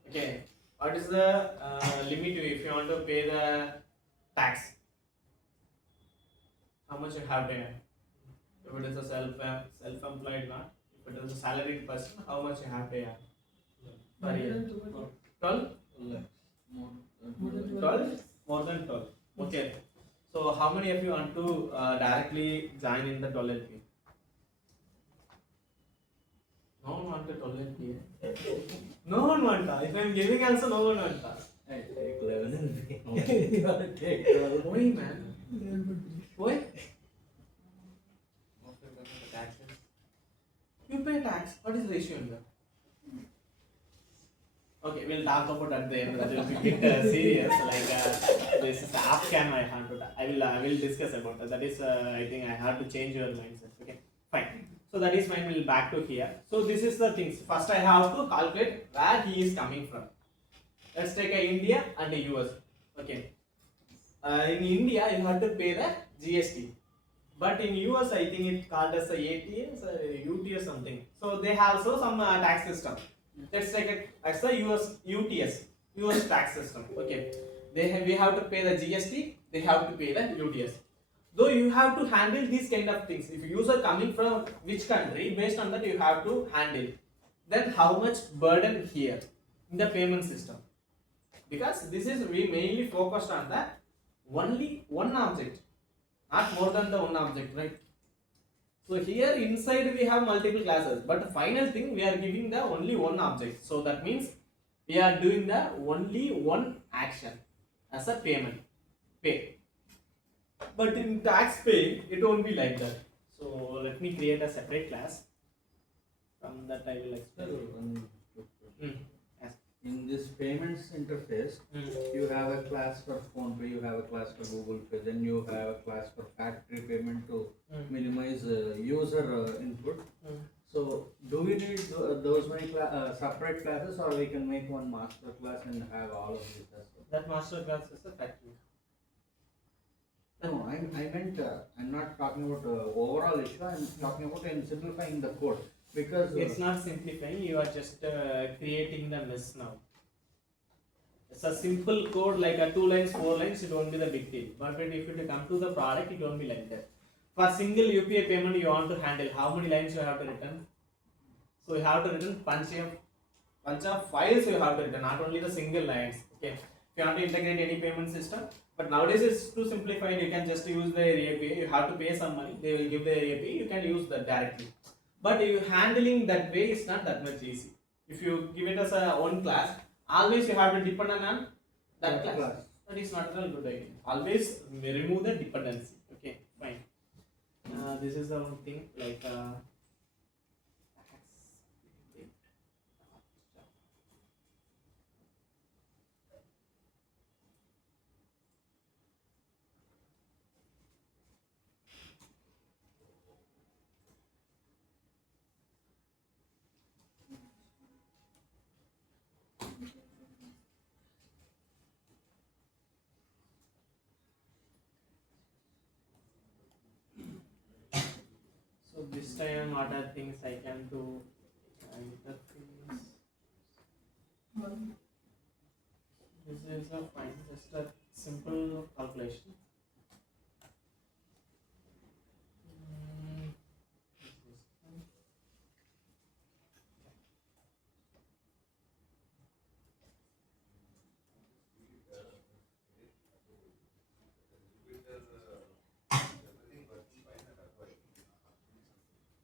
Okay. What is the limit if you want to pay the tax? How much you have to pay? If it is a self-employed one, if it is a salaried person, how much you have to pay per year? 12? 12? More than 12. Okay. So how many of you want to directly join in the 12 LP? No one want the 12 LP. No one want that. If I am giving also, no one want that. I take 11 and you have to take 12. Why, man? Why? Taxes. You pay tax. What is the issue in that? Okay, we'll talk about at the end. That will be bit serious. Like this is app can I have to. I will discuss about that. That is I think I have to change your mindset. Okay, fine. So that is fine. We'll back to here. So this is the things. First, I have to calculate where he is coming from. Let's take a India and a US. Okay. In India, you have to pay the GST. But in US, I think it's called as a ATS or UTS something. So they have also some tax system. Let's take it as the US UTS, US tax system. Okay, we have to pay the GST. They have to pay the UTS. Though you have to handle these kind of things. If user coming from which country, based on that you have to handle. Then how much burden here in the payment system? Because this is we mainly focused on the only one object, not more than the one object, right? So here inside we have multiple classes, but the final thing we are giving the only one object. So that means we are doing the only one action as a payment, pay. But in tax pay, it won't be like that. So let me create a separate class. From that I will explain. Yes. In this payments interface, you have a class for PhonePe, you have a class for Google Pay, then you have a class for factory payment to minimize user input. So, do we need those many separate classes, or we can make one master class and have all of these as well? That master class is a factory. No, I meant I'm not talking about overall issue. I'm talking about in simplifying the code because It's not simplifying. You are just creating the mess now. It's a simple code like a 2 lines, 4 lines. It won't be the big deal. But if you come to the product, it won't be like that. For single UPI payment, you want to handle how many lines you have to return. So you have to return bunch of files you have to return, not only the single lines. Okay. If you want to integrate any payment system, but nowadays it's too simplified. You can just use the area API. You have to pay some money. They will give the area API. You can use that directly. But if you handling that way, it's not that much easy. If you give it as a own class, always you have to depend on that class. That is not a good idea. Always remove the dependency. Okay, fine. This is the one thing like. So this time what are things I can do? Interface. This is a fine, just a simple calculation.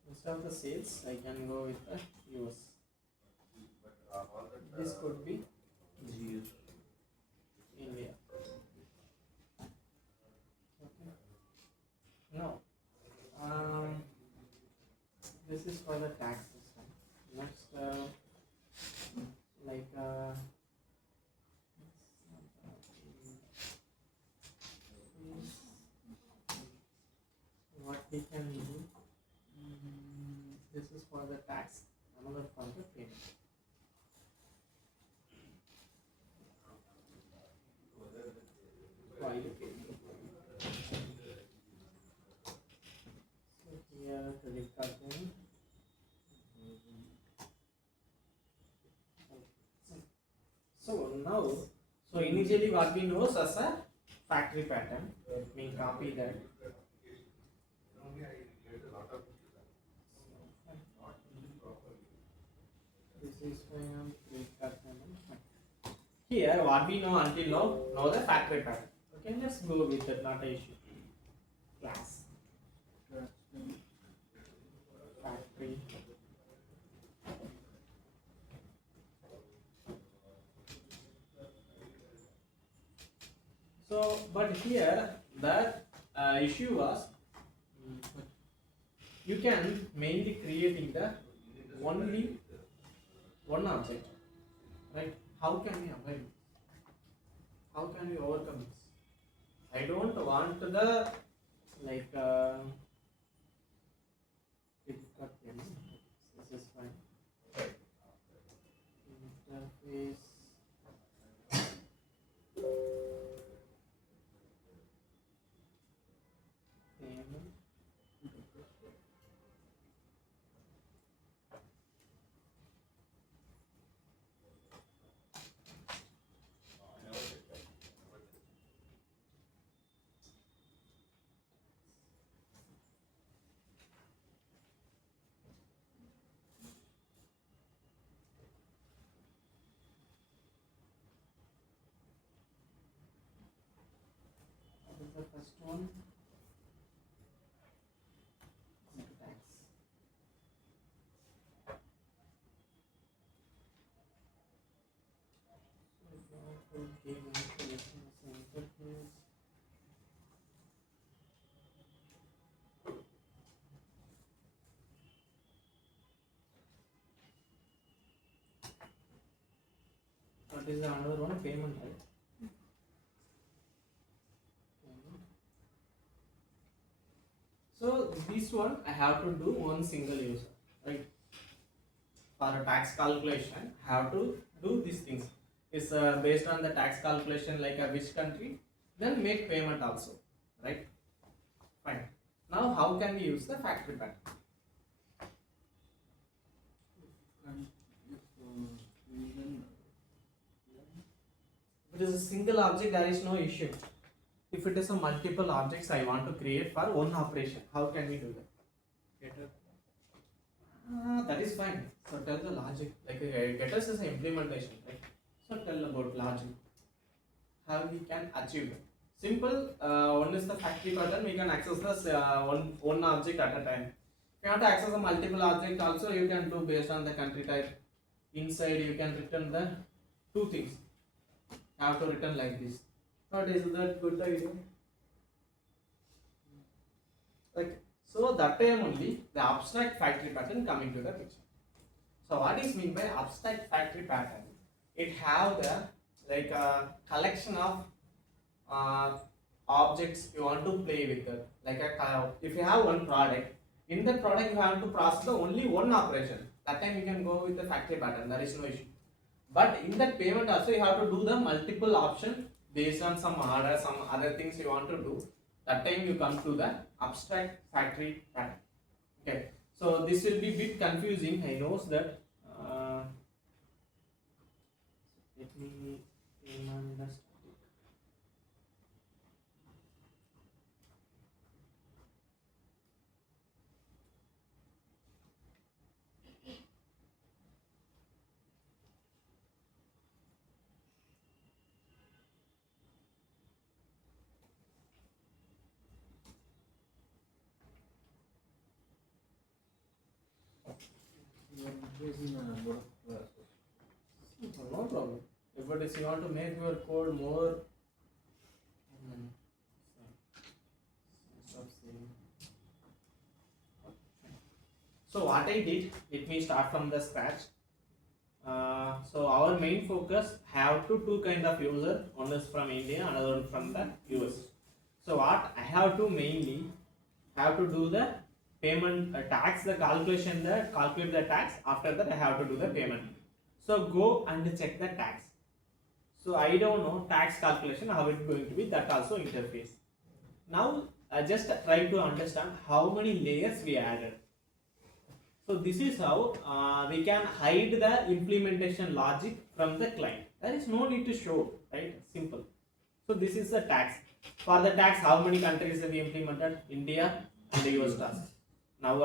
Instead of the sales, I can go with the US. This could be India. Okay. No. This is for the tax system. Next, like what we can do. This is for the tax. Another for the payment. File payment. So here credit card payment. So now, so initially what we know is as a factory pattern. We copy that. This is credit card payment. Here, what we know until now, know the factory pattern. Okay, let's go with that, not an issue. Class. Factory. So, but here the issue was you can mainly creating the only one object, right? How can we avoid this? How can we overcome this? I don't want the like credit card payment. This is fine. Interface. Payment. What is the another one? Payment, right? So this one I have to do one single user, right? For a tax calculation, I have to do these things. It's based on the tax calculation, like which country, then make payment also, right? Fine. Now how can we use the factory pattern? If it is a single object, there is no issue. If it is a multiple objects I want to create for one operation, how can we do that? That is fine. So tell the logic. Like getters is an implementation, right? So tell about logic. How we can achieve it. Simple. One is the factory pattern. We can access this one object at a time. If you want to access a multiple object, also you can do based on the country type. Inside you can return the two things. You have to return like this. What is that good idea? Like so that time only the abstract factory pattern come into the picture. So what is mean by abstract factory pattern? It have the like a collection of objects you want to play with it. Like if you have one product, in that product you have to process the only one operation. That time you can go with the factory pattern. There is no issue. But in that payment also you have to do the multiple option based on some order, some other things you want to do. That time you come to the abstract factory pattern. Okay, so this will be bit confusing. I know that. Let me remind the static. No problem. If it is you want to make your code more, stop saying. So what I did, let me start from the scratch. So our main focus have two kind of user. One is from India, another one from the US. So what I have to mainly have to do the payment tax, the calculation, the calculate the tax. After that I have to do the payment. So go and check the tax. So I don't know tax calculation how it's going to be, that also interface. Now just try to understand how many layers we added. So this is how we can hide the implementation logic from the client. There is no need to show, right? Simple. So this is the tax. For the tax, how many countries have we implemented? India and the US tax. Now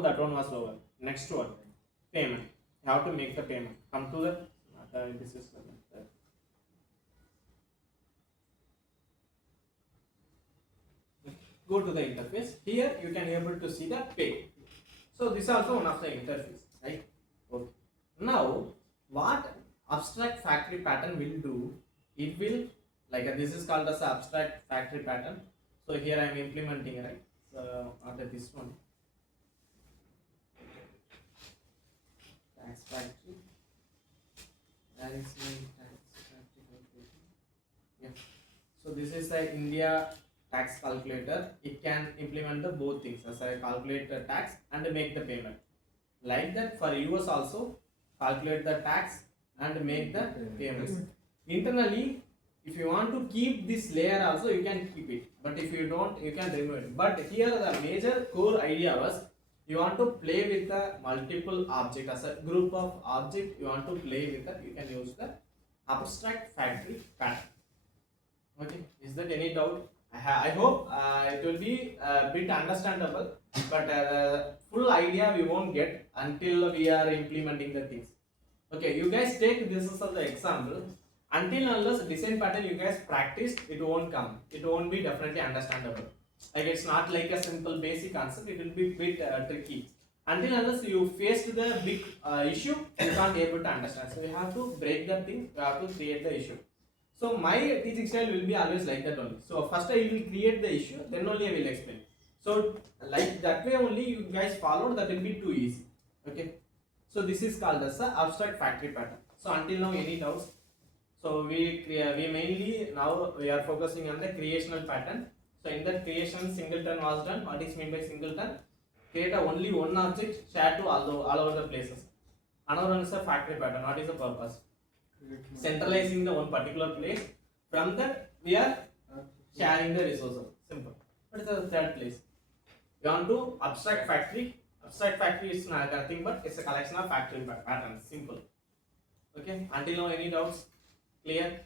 that one was over. Next one, payment. You have to make the payment. Come to the this is go to the interface. Here you can able to see the pay. So this is also one of the interface, right? Okay. Now what abstract factory pattern will do? It will this is called as abstract factory pattern. So here I am implementing, right? So after this one, tax factory. Where is my tax factory calculation? Yeah. So this is the India tax calculator. It can implement the both things as I calculate the tax and make the payment. Like that for US also, calculate the tax and make the payments. Internally, if you want to keep this layer also, you can keep it. But if you don't, you can remove it. But here the major core idea was you want to play with the multiple object as a group of object. You want to play with that. You can use the abstract factory pattern. Okay, is that any doubt? I hope it will be a bit understandable, but the full idea we won't get until we are implementing the things. Okay, you guys take this as the example. Until unless design pattern you guys practice, it won't come. It won't be definitely understandable. Like it's not like a simple basic concept. It will be bit tricky. Until unless you faced the big issue, you can't be able to understand. So we have to break the thing, we have to create the issue. So my teaching style will be always like that only. So first I will create the issue, then only I will explain. So like that way only you guys follow, that will be too easy. Okay. So this is called as the abstract factory pattern. So until now any doubts? So we mainly now we are focusing on the creational pattern. So in that creation, singleton was done. What is meant by singleton? Create only one object shared to all over the places. Another one is a factory pattern. What is the purpose? Centralizing the one particular place. From that we are sharing the resources. Simple. What is the third place? We want to abstract factory. Abstract factory is nothing but it's a collection of factory patterns. Simple. Okay. Until now, any doubts? Clear?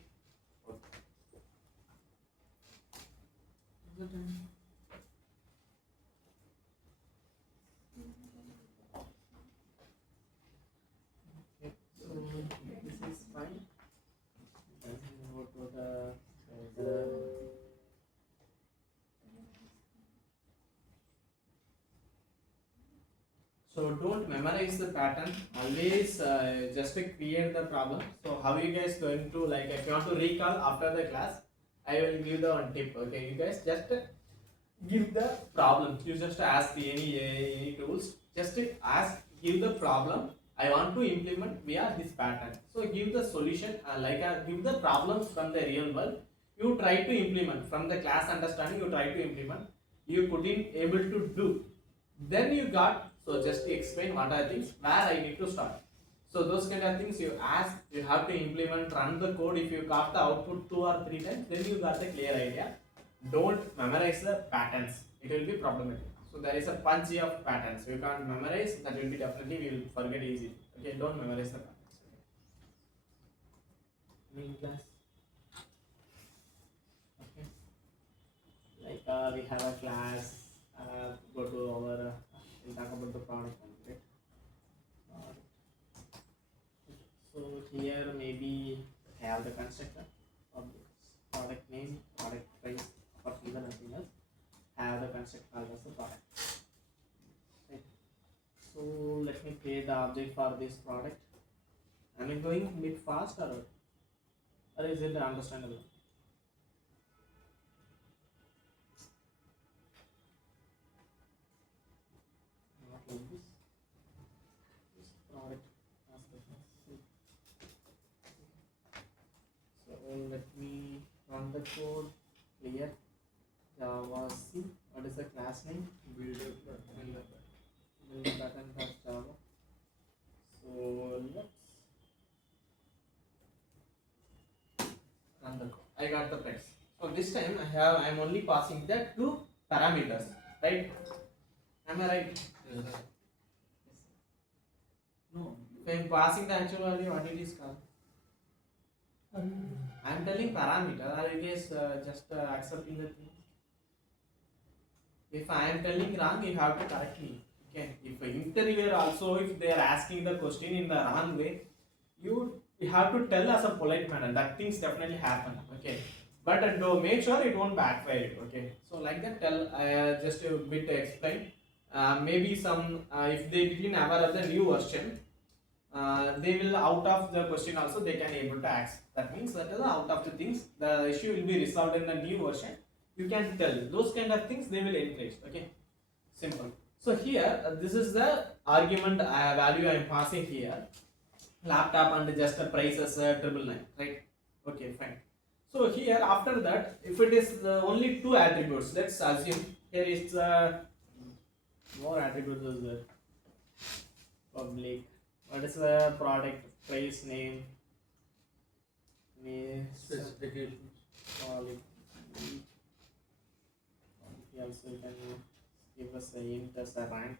Okay. So this is fine. Then we go to the so don't memorize the pattern. Always just create the problem. So how you guys going to, like, if you want to recall after the class, I will give the one tip. Okay, you guys just give the problem. You just ask any tools. Just ask, give the problem. I want to implement via this pattern. So give the solution. Give the problems from the real world. You try to implement from the class understanding. You try to implement. You couldn't able to do. Then you got, so just to explain what are things where I need to start. So those kind of things you ask, you have to implement, run the code. If you got the output 2 or 3 times, then you got the clear idea. Don't memorize the patterns, it will be problematic. So there is a bunch of patterns you can't memorize, that will be definitely we will forget easily. Okay, don't memorize the patterns. Okay. In class. Okay. Like we have a class. Go to our we'll talk about the product only, right? So here maybe have the constructor of product name, product price, or even nothing else. Have the constructor called as the product. Right. So let me create the object for this product. Am I going a bit fast or is it understandable? Not like this. This product as business. So let me run the code. Clear. Java C. What is the class name? Build pattern has Java. So let's run the code. I got the price. So this time I'm only passing the 2 parameters, right? Am I right? Yes. No. If I'm passing the actual value, what it is called? I'm telling parameter. Are you guys just accepting the thing? If I am telling wrong, you have to correct me. Okay. If interviewer also, if they are asking the question in the wrong way, you have to tell us a polite manner. That things definitely happen. Okay. But to make sure it won't backfire. Okay. So like that, tell just a bit explain. Maybe some if they didn't aware of the new version, they will out of the question also they can able to ask. That means that is out of the things the issue will be resolved in the new version. You can tell those kind of things they will encourage. Okay, simple. So here this is the argument value I am passing here. Laptop and just the price as 999, right? Okay, fine. So here after that, if it is only 2 attributes, let's assume here is more attributes is there. Public. What is the product price name? Specifications. Quality. Also you can give us a int as a rank.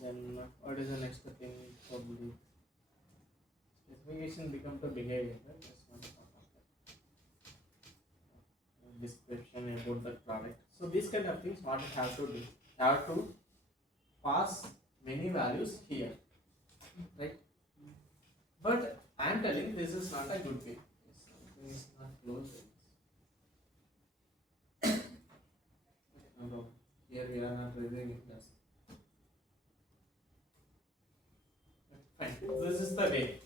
Then what is the next thing? Public. Specification become the behavior. Right? That's one part of that. Description about the product. So these kind of things what you have to do. You have to pass many values here, right? But I am telling this is not a good way. Something is not close. No, here we are not reviewing it. way.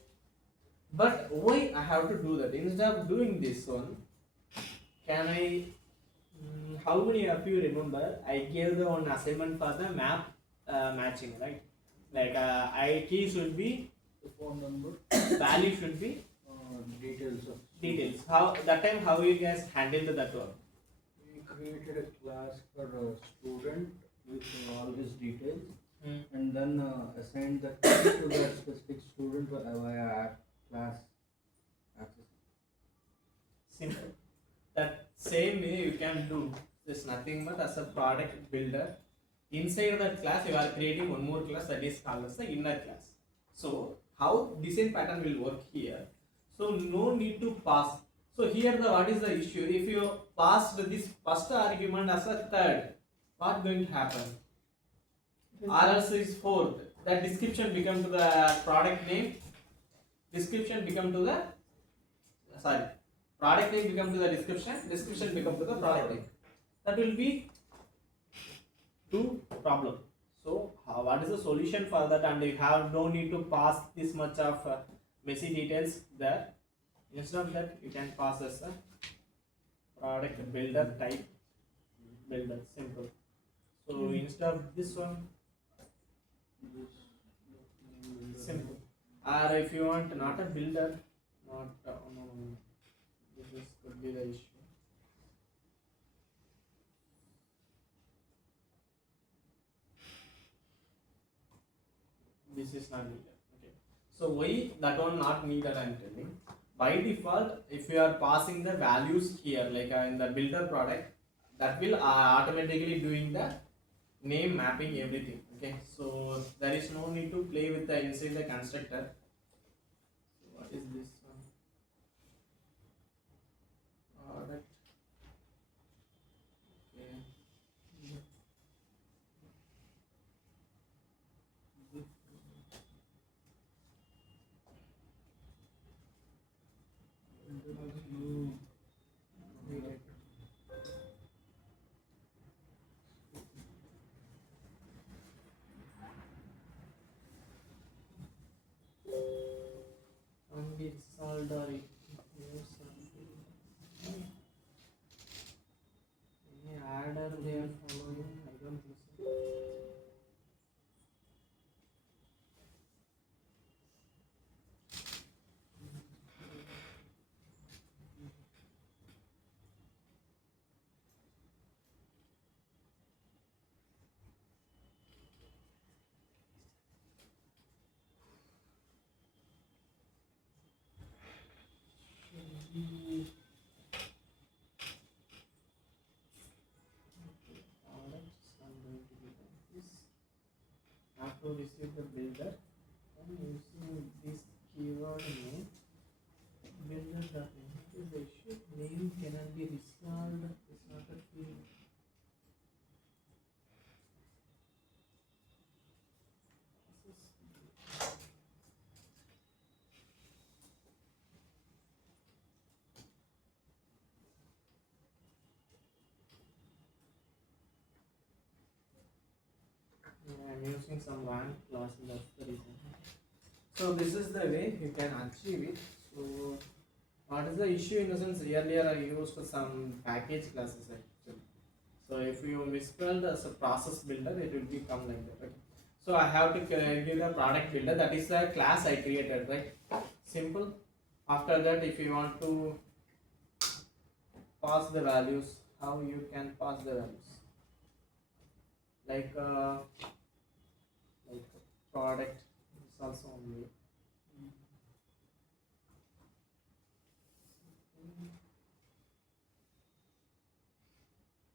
But why I have to do that? Instead of doing this one, can I? How many of you remember I gave the one assignment for the map matching, right? Like I key should be The phone number, value should be details of. details. How that time how you guys handled that one? We created a class for a student with all his details, and then assigned the key to that specific student via class access. Simple. That same way you can do this nothing but as a product builder. Inside that class you are creating one more class that is called as the inner class. So how design pattern will work here? So no need to pass. So here the what is the issue? If you pass this first argument as a third, what going to happen? Or else is fourth. That description become to the product name. Description become to the product name become to the description become to the product name. That will be two problem. So what is the solution for that? And you have no need to pass this much of messy details there. Instead of that, you can pass as a product builder type builder, simple. So instead of this one, simple. Or if you want not a builder, not no, this could be the issue. This is not needed. Okay. So why that one not needed? I'm telling. By default, if you are passing the values here, like in the builder product, that will automatically doing the name mapping everything. Okay. So there is no need to play with the inside the constructor. So what is this one? Product. Okay. Installed or any adder they are following? I don't think so. After receive the builder, and using this keyword name, builder.name is the issue. Name cannot be resolved. It's not a field. I'm using some rank class, that's the reason. So this is the way you can achieve it. So what is the issue in the sense earlier I used some package classes actually. So if you misspelled as a process builder, it will become like that. Okay. So I have to give the product builder, that is the class I created, right? Simple. After that, if you want to pass the values, how you can pass the values? Like product is also only.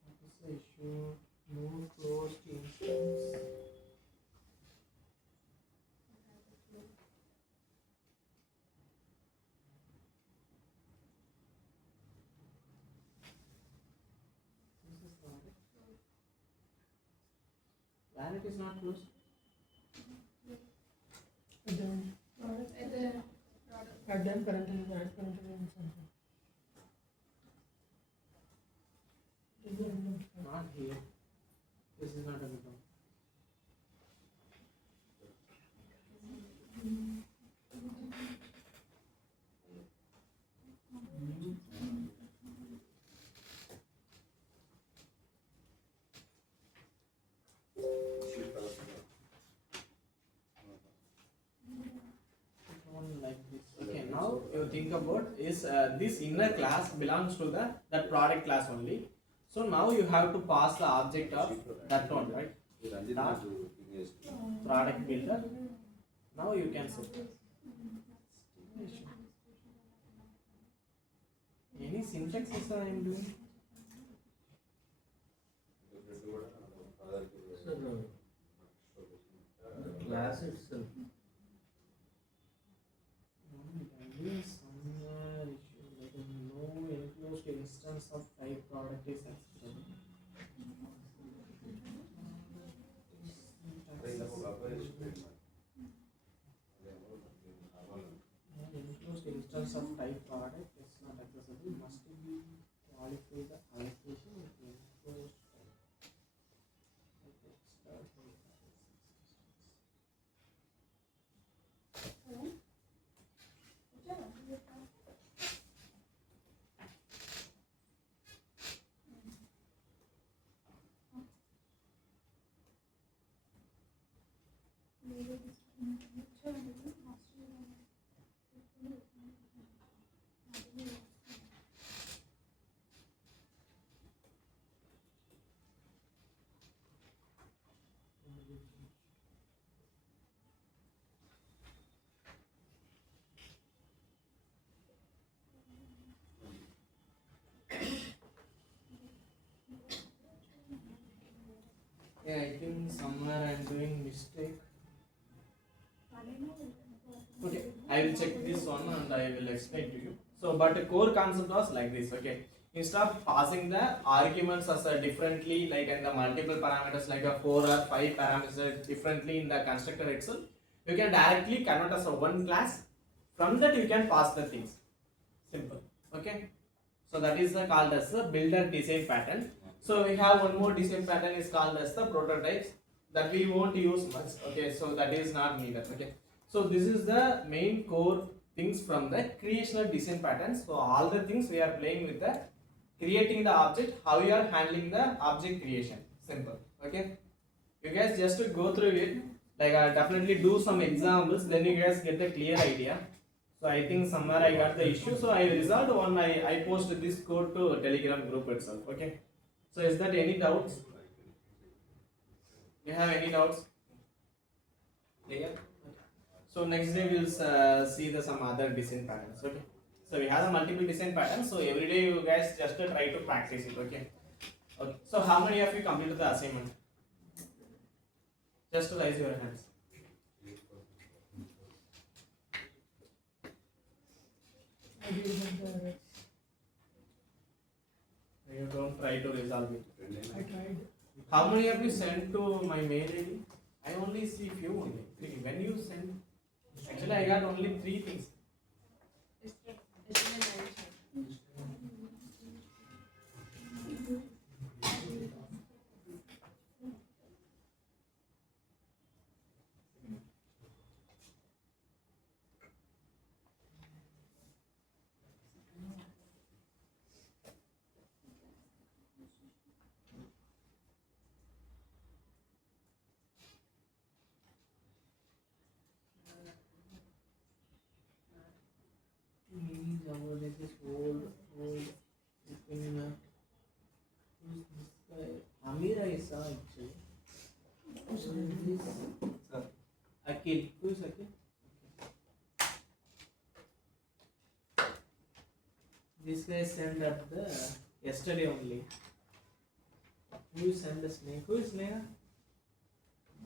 What is the issue? No closed instance. This is product. Valid is not closed. At then parental and add parental and something. Not here. This is not a good one. you think about is this inner class belongs to the that product class only. So now you have to pass the object of that one, right? Dot product builder. Now you can set any syntaxes I am doing. So the class itself. Somewhere like no enclosed instance of type product is accessible. Enclosed instance of type product is not accessible. Must be qualify the allocation with enclosed type. Okay, start with yeah, I think somewhere I am doing mistake. Okay, I will check this one and I will explain to you. So, but the core concept was like this. Okay, instead of passing the arguments as a differently, like in the multiple parameters, like a 4 or 5 parameters differently in the constructor itself, you can directly convert as a one class. From that, you can pass the things. Simple. Okay. So that is called as the builder design pattern. So we have one more design pattern is called as the prototypes that we won't use much. Okay, so that is not needed. Okay, so this is the main core things from the creational design pattern. So all the things we are playing with the creating the object, how you are handling the object creation. Simple. Okay, you guys just to go through it. Like definitely do some examples, then you guys get the clear idea. So I think somewhere I got the issue. So I resolved one. I posted this code to Telegram group itself. Okay. So is that any doubts? You have any doubts? Clear? So next day we'll see the some other design patterns. Okay. So we have a multiple design patterns. So every day you guys just try to practice it. Okay. Okay. So how many of you completed the assignment? Just raise your hands. I did the You don't try to resolve it. I tried. How many of you sent to my mail ID? I only see few only. Three. When you send, actually I got only 3 things. This old in who's this guy? Amira I saw actually. Who's this? Akil. Who is Akil? This guy sent up the yesterday only. Who sent the snake? Who is Neha?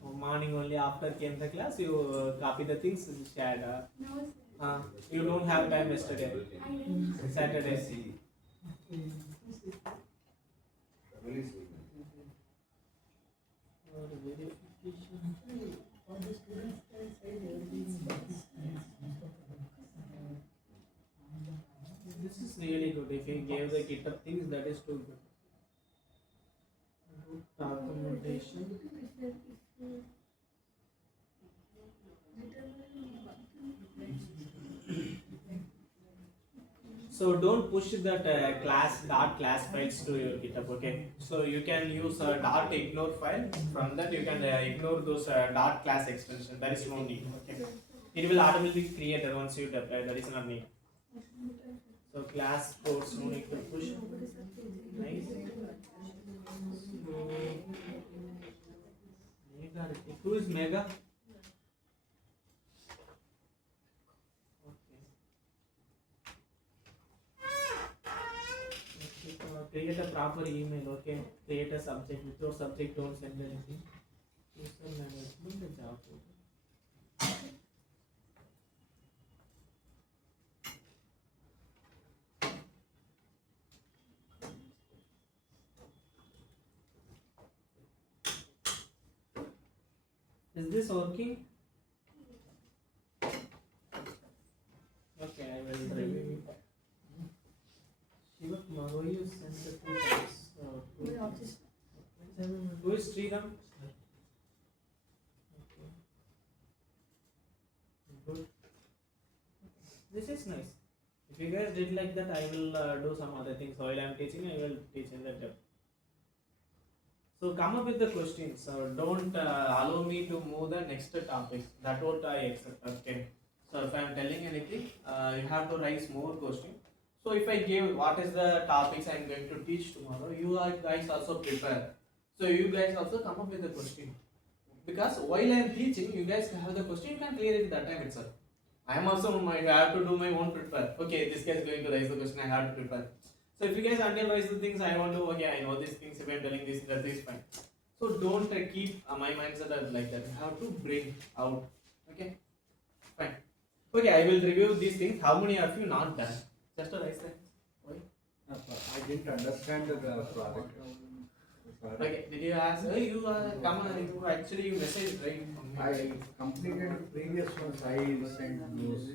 Oh, morning only after came the class you copy the things shared. You don't have time yesterday. Saturday. This is really good. If you gave the GitHub things, that is too good. Documentation. So don't push that class files to your GitHub. Okay. So you can use a .ignore file. From that you can ignore those .class extension. There is no need. Okay. It will automatically create once you deploy. That is not need. So class codes no need to push. Nice. Mega. Who is Mega? Okay. Create a proper email. Okay. Create a subject. Without subject, don't send anything. User management the job. Is this working? Okay, I will review it. Shiva Kumar, why you sent the 2 times? Who is Sriram? Okay. Good. This is nice. If you guys did like that, I will do some other things. While I am teaching, I will teach in that depth. So come up with the questions. Don't allow me to move the next topics. That what I accept. Okay. So if I am telling anything, you have to raise more questions. So if I give what is the topics I am going to teach tomorrow, you are guys also prepare. So you guys also come up with the question. Because while I am teaching, you guys have the question, you can clear it that time itself. I am also I have to do my own prepare. Okay, this guy is going to raise the question, I have to prepare. So if you guys analyze the things I want to, okay, I know these things, if I am telling this, that is fine. So don't keep my mindset as like that. You have to bring out. Okay, fine. Okay, I will review these things. How many of you not done? Just a raise hand. Why? I didn't understand the product. Okay, did you ask? You come on, actually you messaged right? I completed previous ones. I sent those.